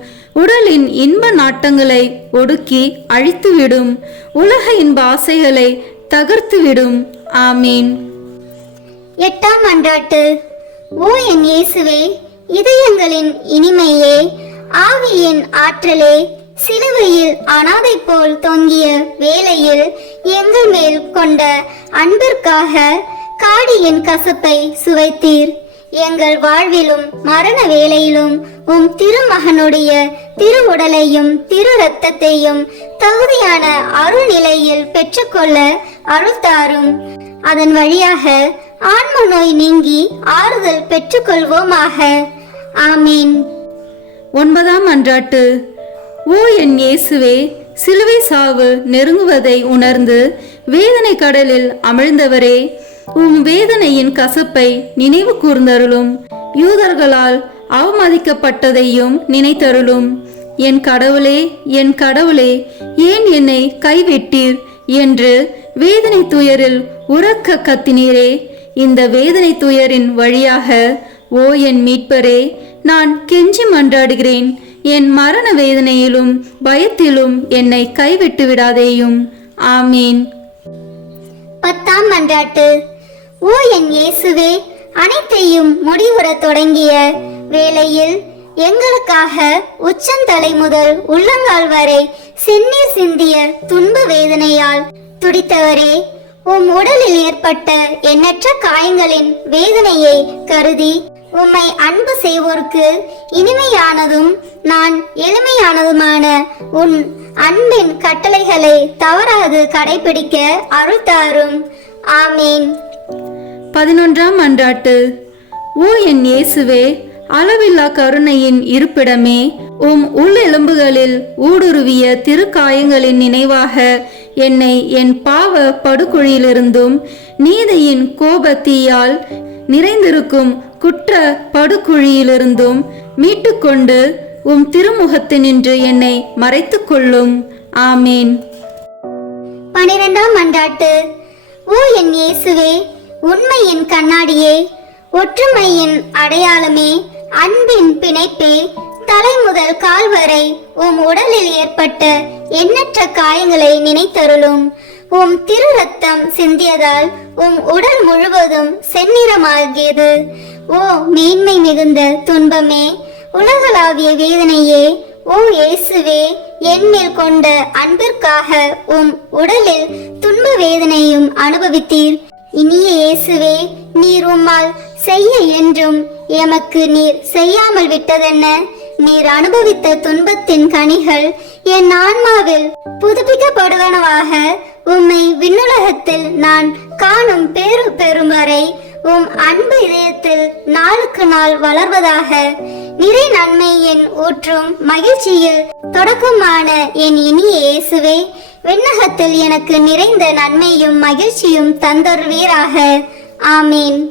உடலின் இன்ப நாட்டங்களை ஒடுக்கி அழித்துவிடும். உலக இன்ப ஆசைகளை தகர்த்துவிடும். ஆமீன். 8ஆம் மன்றாட்டு. ஓ என் இயேசுவே, இதயங்களின் இனிமையே, ஆவியின் ஆற்றலே, சிலுவையில் அனாதை போல் தொங்கிய வேளையில் எங்கள் மேல் கொண்ட அன்பிற்காக காடியின் கசப்பை சுவைத்தீர். எங்கள் வாழ்விலும் மரண வேளையிலும் உம் திருமகனுடைய திரு உடலையும் திரு இரத்தத்தையும் தகுதியான அருள் நிலையில் பெற்றுக்கொள்ள அருள் தாரும். அதன் வழியாக ஆன்ம நோய் நீங்கி ஆறுதல் பெற்றுக்கொள்வோமாக. ஆமீன். 9ஆம் மன்றாட்டு. ஓ என் இயேசுவே, சிலுவை சாவு நெருங்குவதை உணர்ந்து வேதனை கடலில் அமிழ்ந்தவரே, உம் வேதனையின் கசப்பை நினைவு கூர்ந்தருளும். யூதர்களால் அவமதிக்கப்பட்டதையும் நினைத்தருளும். என் கடவுளே, என் கடவுளே, ஏன் என்னை கைவிட்டீர் என்று வேதனை துயரில் உரக்க கத்தினீரே. இந்த வேதனை துயரின் வழியாக ஓ என் மீட்பரே, நான் கெஞ்சி மன்றாடுகிறேன். என் மரண வேதனையிலும் பயத்திலும் என்னை கைவிட்டு விடாதேயும். ஆமீன். 10ஆம் மன்றாட்டு. ஓ என் இயேசுவே, அனைத்தையும் முடிவுற தொடங்கிய வேளையில் எங்களுக்காக உச்சந்தலை முதல் உள்ளங்கால் வரை செந்நீர் சிந்திய துன்ப வேதனையால் துடித்தவரே, உம் உடலில் ஏற்பட்ட எண்ணற்ற காயங்களின் வேதனையை கருதி உம்மை அன்பு செய்வோர்க்கு இனிமையானதும் நான் எளிமையானதுமான உன் அன்பின் கட்டளைகளை தவறாது கடைபிடிக்க அருள் தாரும். ஆமீன். 11ஆம் மன்றாட்டு. ஓ என் இயேசுவே, அளவில்லா கருணையின் இருப்பிடமே, உம் உள்ளெலும்புகளில் ஊடுருவிய திருக்காயங்களின் நினைவாக என்னை என் பாவ படுகுழியிலிருந்தும் நீதியின் கோபத்தீயால் நிறைந்திருக்கும் குற்ற படுகுழியிலிருந்தும் மீட்டுக்கொண்டு உம் திருமுகத்தினின்று என்னை மறைத்து கொள்ளும். ஆமீன். 12ஆம் மன்றாட்டு. ஓ என் இயேசுவே, உண்மையின் கண்ணாடியே, ஒற்றுமையின் அடையாளமே, அன்பின் பிணைப்பே, தலை முதல் கால் வரை உம் உடலில் ஏற்பட்ட எண்ணற்ற காயங்களை நினைத்தருளும். உம் திரு ரத்தம் சிந்தியதால் உம் உடல் முழுவதும் செந்நிறமாகியது. ஓ மேன்மை மிகுந்த துன்பமே, உலகளாவிய வேதனையே, ஓ இயேசுவே, என்மேல் கொண்ட அன்பிற்காக உம் உடலில் துன்ப வேதனையும் அனுபவித்தீர். இனிய இயேசுவே, நீர் உம்மால் செய்ய என்றும் எமக்கு நீர் செய்யாமல் விட்டதென்ன? நீர் அனுபவித்த துன்பத்தின் கனிகள் என் ஆன்மாவில் புதுப்பிக்கப்படுவனவாக உம்மை விண்ணுலகத்தில் நான் காணும் பேரு பெறும் வரை உம் அன்பு இதயத்தில் நாளுக்கு நாள் வளர்வதாக. நிறை நன்மையின் ஊற்றும் மகிழ்ச்சியில் தொடக்கமான என் இனிய இயேசுவே, விண்ணகத்தில் எனக்கு நிறைந்த நன்மையும் மகிழ்ச்சியும் தந்தருவீராக. ஆமீன்.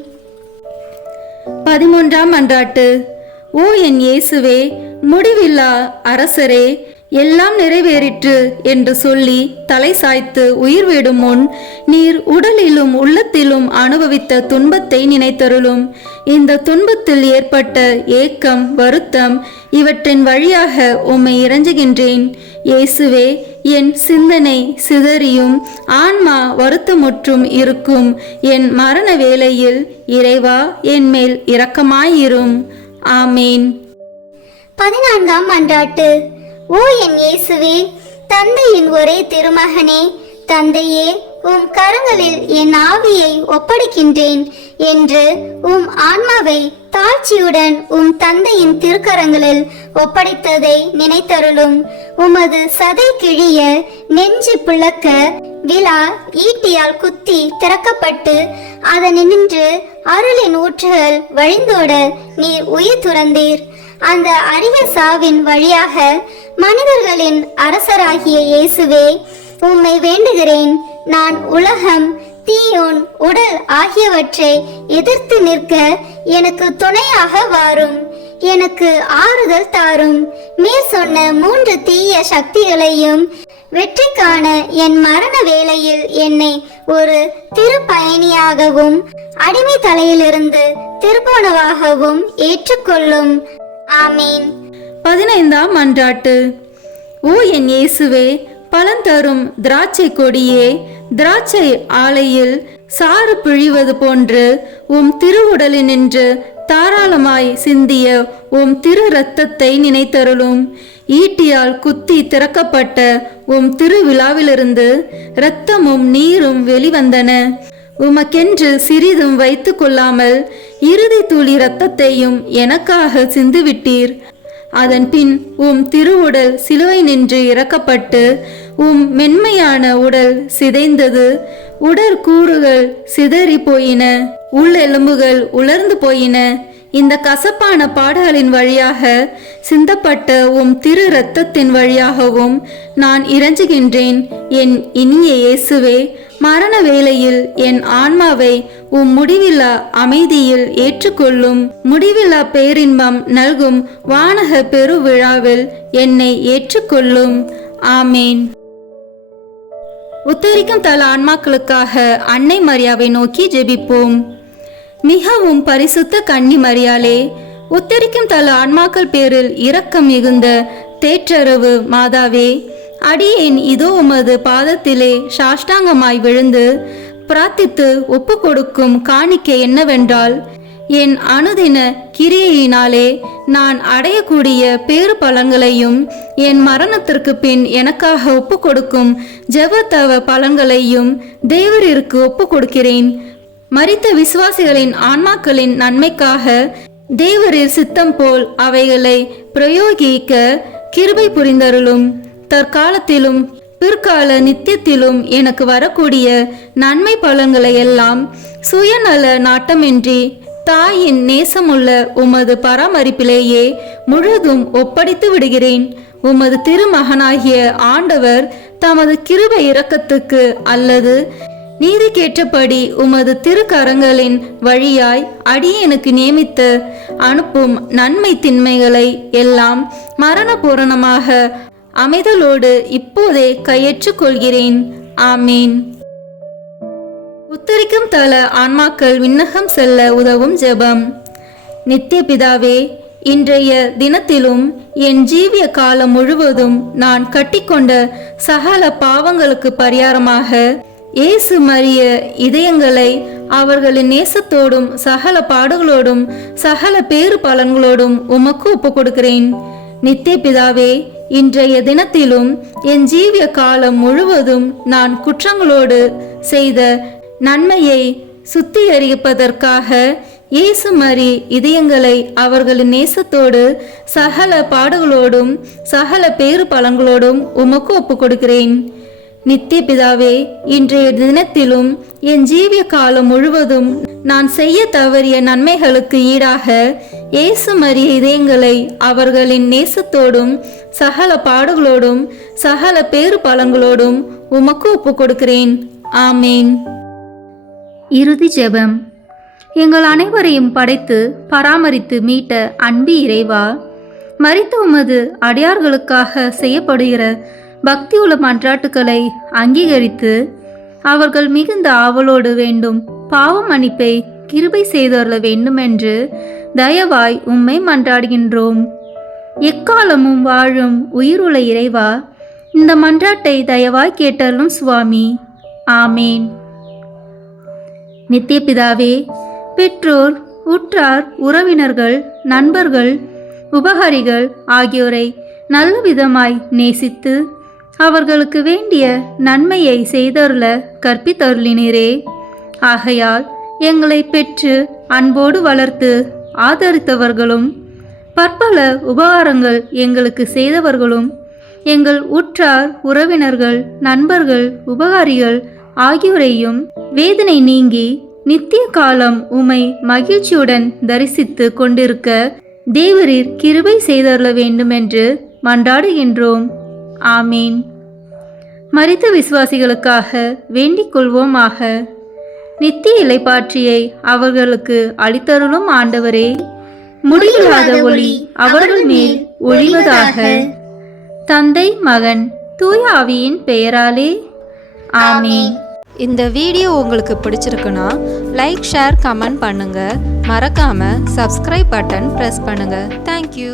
13ஆம் மன்றாட்டு. ஓ என் இயேசுவே, முடிவில்லா அரசரே, எல்லாம் நிறைவேறிற்று என்று சொல்லி தலை சாய்த்து உயிர் விடும் முன் நீர் உடலிலும் உள்ளத்திலும் அனுபவித்த துன்பத்தை நினைத்தருளும். இந்த துன்பத்தில் ஏற்பட்ட ஏக்கம், வருத்தம் இவற்றின் வழியாக உம்மை இறைஞ்சுகின்றேன். இயேசுவே, என் சிந்தனை சிதறியும் ஆன்மா வருத்தமுற்றும் இருக்கும் என் மரண வேளையில் இறைவா, என் மேல் இரக்கமாயிரும். ஆமீன். 14ஆம் மன்றாட்டு. ஓ என் இயேசுவே, தந்தையின் ஒரே திருமகனே, தந்தையே, உம் கரங்களில் என் ஆவியை ஒப்படைக்கின்றேன் என்று உம் ஆன்மாவை தாழ்ச்சியுடன் உம் தந்தையின் திருக்கரங்களில் ஒப்படைத்ததை நினைத்தருளும். உமது சதை கிழிய, நெஞ்சு பிளக்க, விழா ஈட்டியால் குத்தி திறக்கப்பட்டு அதனின்று அருளின் ஊற்றுகள் வழிந்தோட நீர் உயிர் துறந்தீர். அந்த அரிய சாவின் வழியாக மனிதர்களின் அரசராகிய இயேசுவே, உம்மை வேண்டுகிறேன். நான் உலகம், தீயோன், உடல் ஆகியவற்றை எதிர்த்து நிற்க எனக்கு துணையாக வாரும். எனக்கு ஆறுதல் தாரும். மேற் சொன்ன 3 தீய சக்திகளையும் வெற்றிக்கான என் மரண வேளையில் என்னை ஒரு திருப்பயணியாகவும் அடிமை தலையிலிருந்து திருப்போனவாகவும் ஏற்றுக்கொள்ளும். ஆமீன். 15ஆம் மன்றாட்டு. ஓ என் இயேசுவே, பலந்தரும் திராட்சை கொடியே, திராட்சை ஆலையில் சாறு பிழிவது போன்று உம் திருவுடலினின்று தாராளமாய் சிந்திய உம் திரு இரத்தத்தை நினைத்தருளும். ஈட்டியால் குத்தி திறக்கப்பட்ட உம் திருவிழாவிலிருந்து இரத்தமும் நீரும் வெளிவந்தன. உமக்கென்று சிறிதும் வைத்து கொள்ளாமல் இறுதி துளி இரத்தத்தையும் எனக்காக சிந்துவிட்டீர். அதன் பின் உம் திருவுடல் சிலுவை நின்று இறக்கப்பட்டு உம் மென்மையான உடல் சிதைந்தது. உடற்கூறுகள் சிதறி போயின, உள்ளெலும்புகள் உலர்ந்து போயின. இந்த கசப்பான பாடுகளின் வழியாக சிந்தப்பட்ட உம் திரு இரத்தத்தின் வழியாகவும் நான் இறைஞ்சுகின்றேன். என் இனிய இயேசுவே, மரண வேளையில் என் ஆன்மாவை உம் முடிவில்லா அமைதியில் ஏற்றுக்கொள்ளும். முடிவில்லா பேரின்பம் நல்கும் வானக பெருவிழாவில் என்னை ஏற்றுக்கொள்ளும். ஆமேன். உத்தரிக்கும் தல ஆன்மாக்களுக்காக அன்னை மரியாவை நோக்கி ஜெபிப்போம். மிகவும் பரிசுத்த கன்னி மரியாளே, உத்தரிக்கும் தல ஆன்மாக்கள் பேரில் இரக்கம் மிகுந்த தேற்றரவு மாதாவே, அடியேன் இதோ உமது பாதத்திலே சாஷ்டாங்கமாய் விழுந்து பிரார்த்தித்து ஒப்பு கொடுக்கும் காணிக்கை என்னவென்றால், என் அனுதின கிரியையினாலே நான் அடையக்கூடிய பேறு பலன்களையும் என் மரணத்திற்கு பின் எனக்காக ஒப்பு கொடுக்கும் ஜெபத்தவ பலன்களையும் தேவரிற்கு ஒப்பு கொடுக்கிறேன். மரித்த விசுவாசிகளின் ஆன்மாக்களின் நன்மைக்காக தேவரின் சித்தம் போல் அவைகளை பிரயோகிக்க கிருபை புரிந்தருளும். தற்காலத்திலும் பிற்கால நித்தியத்திலும் எனக்கு வரக்கூடிய நன்மை பலன்களை எல்லாம் சுயநல நாட்டமின்றி தாயின் நேசமுள்ள உமது பராமரிப்பிலேயே முழுதும் ஒப்படைத்து விடுகிறேன். உமது திருமகனாகிய ஆண்டவர் தமது கிருபை இரக்கத்துக்கு அல்லது நீதிக்கேற்றபடி உமது திருக்கரங்களின் வழியாய் அடியேனுக்கு நியமித்து அனுப்பும் நன்மை திண்மைகளை எல்லாம் மரண பூரணமாக அமைதலோடு இப்போதே கையேற்றுக் கொள்கிறேன். ஆமீன். உத்தரிக்கும் தல ஆன்மாக்கள் விண்ணகம் செல்ல உதவும் ஜெபம். நித்திய பிதாவே, இன்றைய தினத்திலும் என் ஜீவிய காலம் முழுவதும் நான் கட்டிக்கொண்ட சகல பாவங்களுக்கு பரிகாரமாக இயேசு மரிய இதயங்களை அவர்களின் நேசத்தோடும் சகல பாடுகளோடும் சகல பேறு பலன்களோடும் உமக்கு ஒப்பு கொடுக்கிறேன். நித்திய பிதாவே, இன்றைய தினத்திலும் என் ஜீவிய காலம் முழுவதும் நான் குற்றங்களோடு செய்த நன்மையை சுத்திகரிப்பதற்காக இயேசு மரி இதயங்களை அவர்களின் நேசத்தோடு சகல பாடுகளோடும் சகல பேறு பலன்களோடும் உமக்கு ஒப்பு கொடுக்கிறேன். நித்திய பிதாவே, இன்றைய தினத்திலும் என் ஜீவிய காலம் முழுவதும் நான் செய்ய தவறிய நன்மைகளுக்கு ஈடாக இயேசு மரிய இதயங்களை அவர்களின் நேசத்தோடும் சகல பாடுகளோடும் சகல பேறு பலன்களோடும் உமக்கு ஒப்பு கொடுக்கிறேன். ஆமேன். இறுதி ஜெபம். எங்கள் அனைவரையும் படைத்து பராமரித்து மீட்ட அன்பு இறைவா, மரித்த உமது அடியார்களுக்காக செய்யப்படுகிற பக்தியுள்ள மன்றாட்டுக்களை அங்கீகரித்து அவர்கள் மிகுந்த ஆவலோடு வேண்டும் பாவ மன்னிப்பை கிருபை செய்தருள வேண்டுமென்று தயவாய் உம்மை மன்றாடுகின்றோம். எக்காலமும் வாழும் உயிருள்ள இறைவா, இந்த மன்றாட்டை தயவாய் கேட்டருளும் சுவாமி. ஆமேன். நித்திய பிதாவே, பெற்றோர், உற்றார், உறவினர்கள், நண்பர்கள், உபகாரிகள் ஆகியோரை நல்ல விதமாய் நேசித்து அவர்களுக்கு வேண்டிய நன்மையை செய்தருள கற்பித்தருளினரே. ஆகையால் எங்களை பெற்று அன்போடு வளர்த்து ஆதரித்தவர்களும் பற்பல உபகாரங்கள் எங்களுக்கு செய்தவர்களும் எங்கள் உற்றார், உறவினர்கள், நண்பர்கள், உபகாரிகள் ஆகியோரையும் வேதனை நீங்கி நித்திய காலம் உமை மகிழ்ச்சியுடன் தரிசித்து கொண்டிருக்க தேவரீர் கிருபை செய்தருள வேண்டுமென்று மன்றாடுகின்றோம். ஆமீன். மரித்த விசுவாசிகளுக்காக வேண்டிக் கொள்வோமாக. நித்திய இளைப்பாற்றியை அவர்களுக்கு அளித்தருளும் ஆண்டவரே, முடிவில்லாத ஒளி அவர்கள் மேல் ஒளிவதாக. தந்தை, மகன், தூய ஆவியின் பெயராலே ஆமென். இந்த வீடியோ உங்களுக்கு பிடிச்சிருக்குன்னா லைக், ஷேர், கமெண்ட் பண்ணுங்க. மறக்காம சப்ஸ்கிரைப் பட்டன் பிரஸ் பண்ணுங்க. தேங்க்யூ.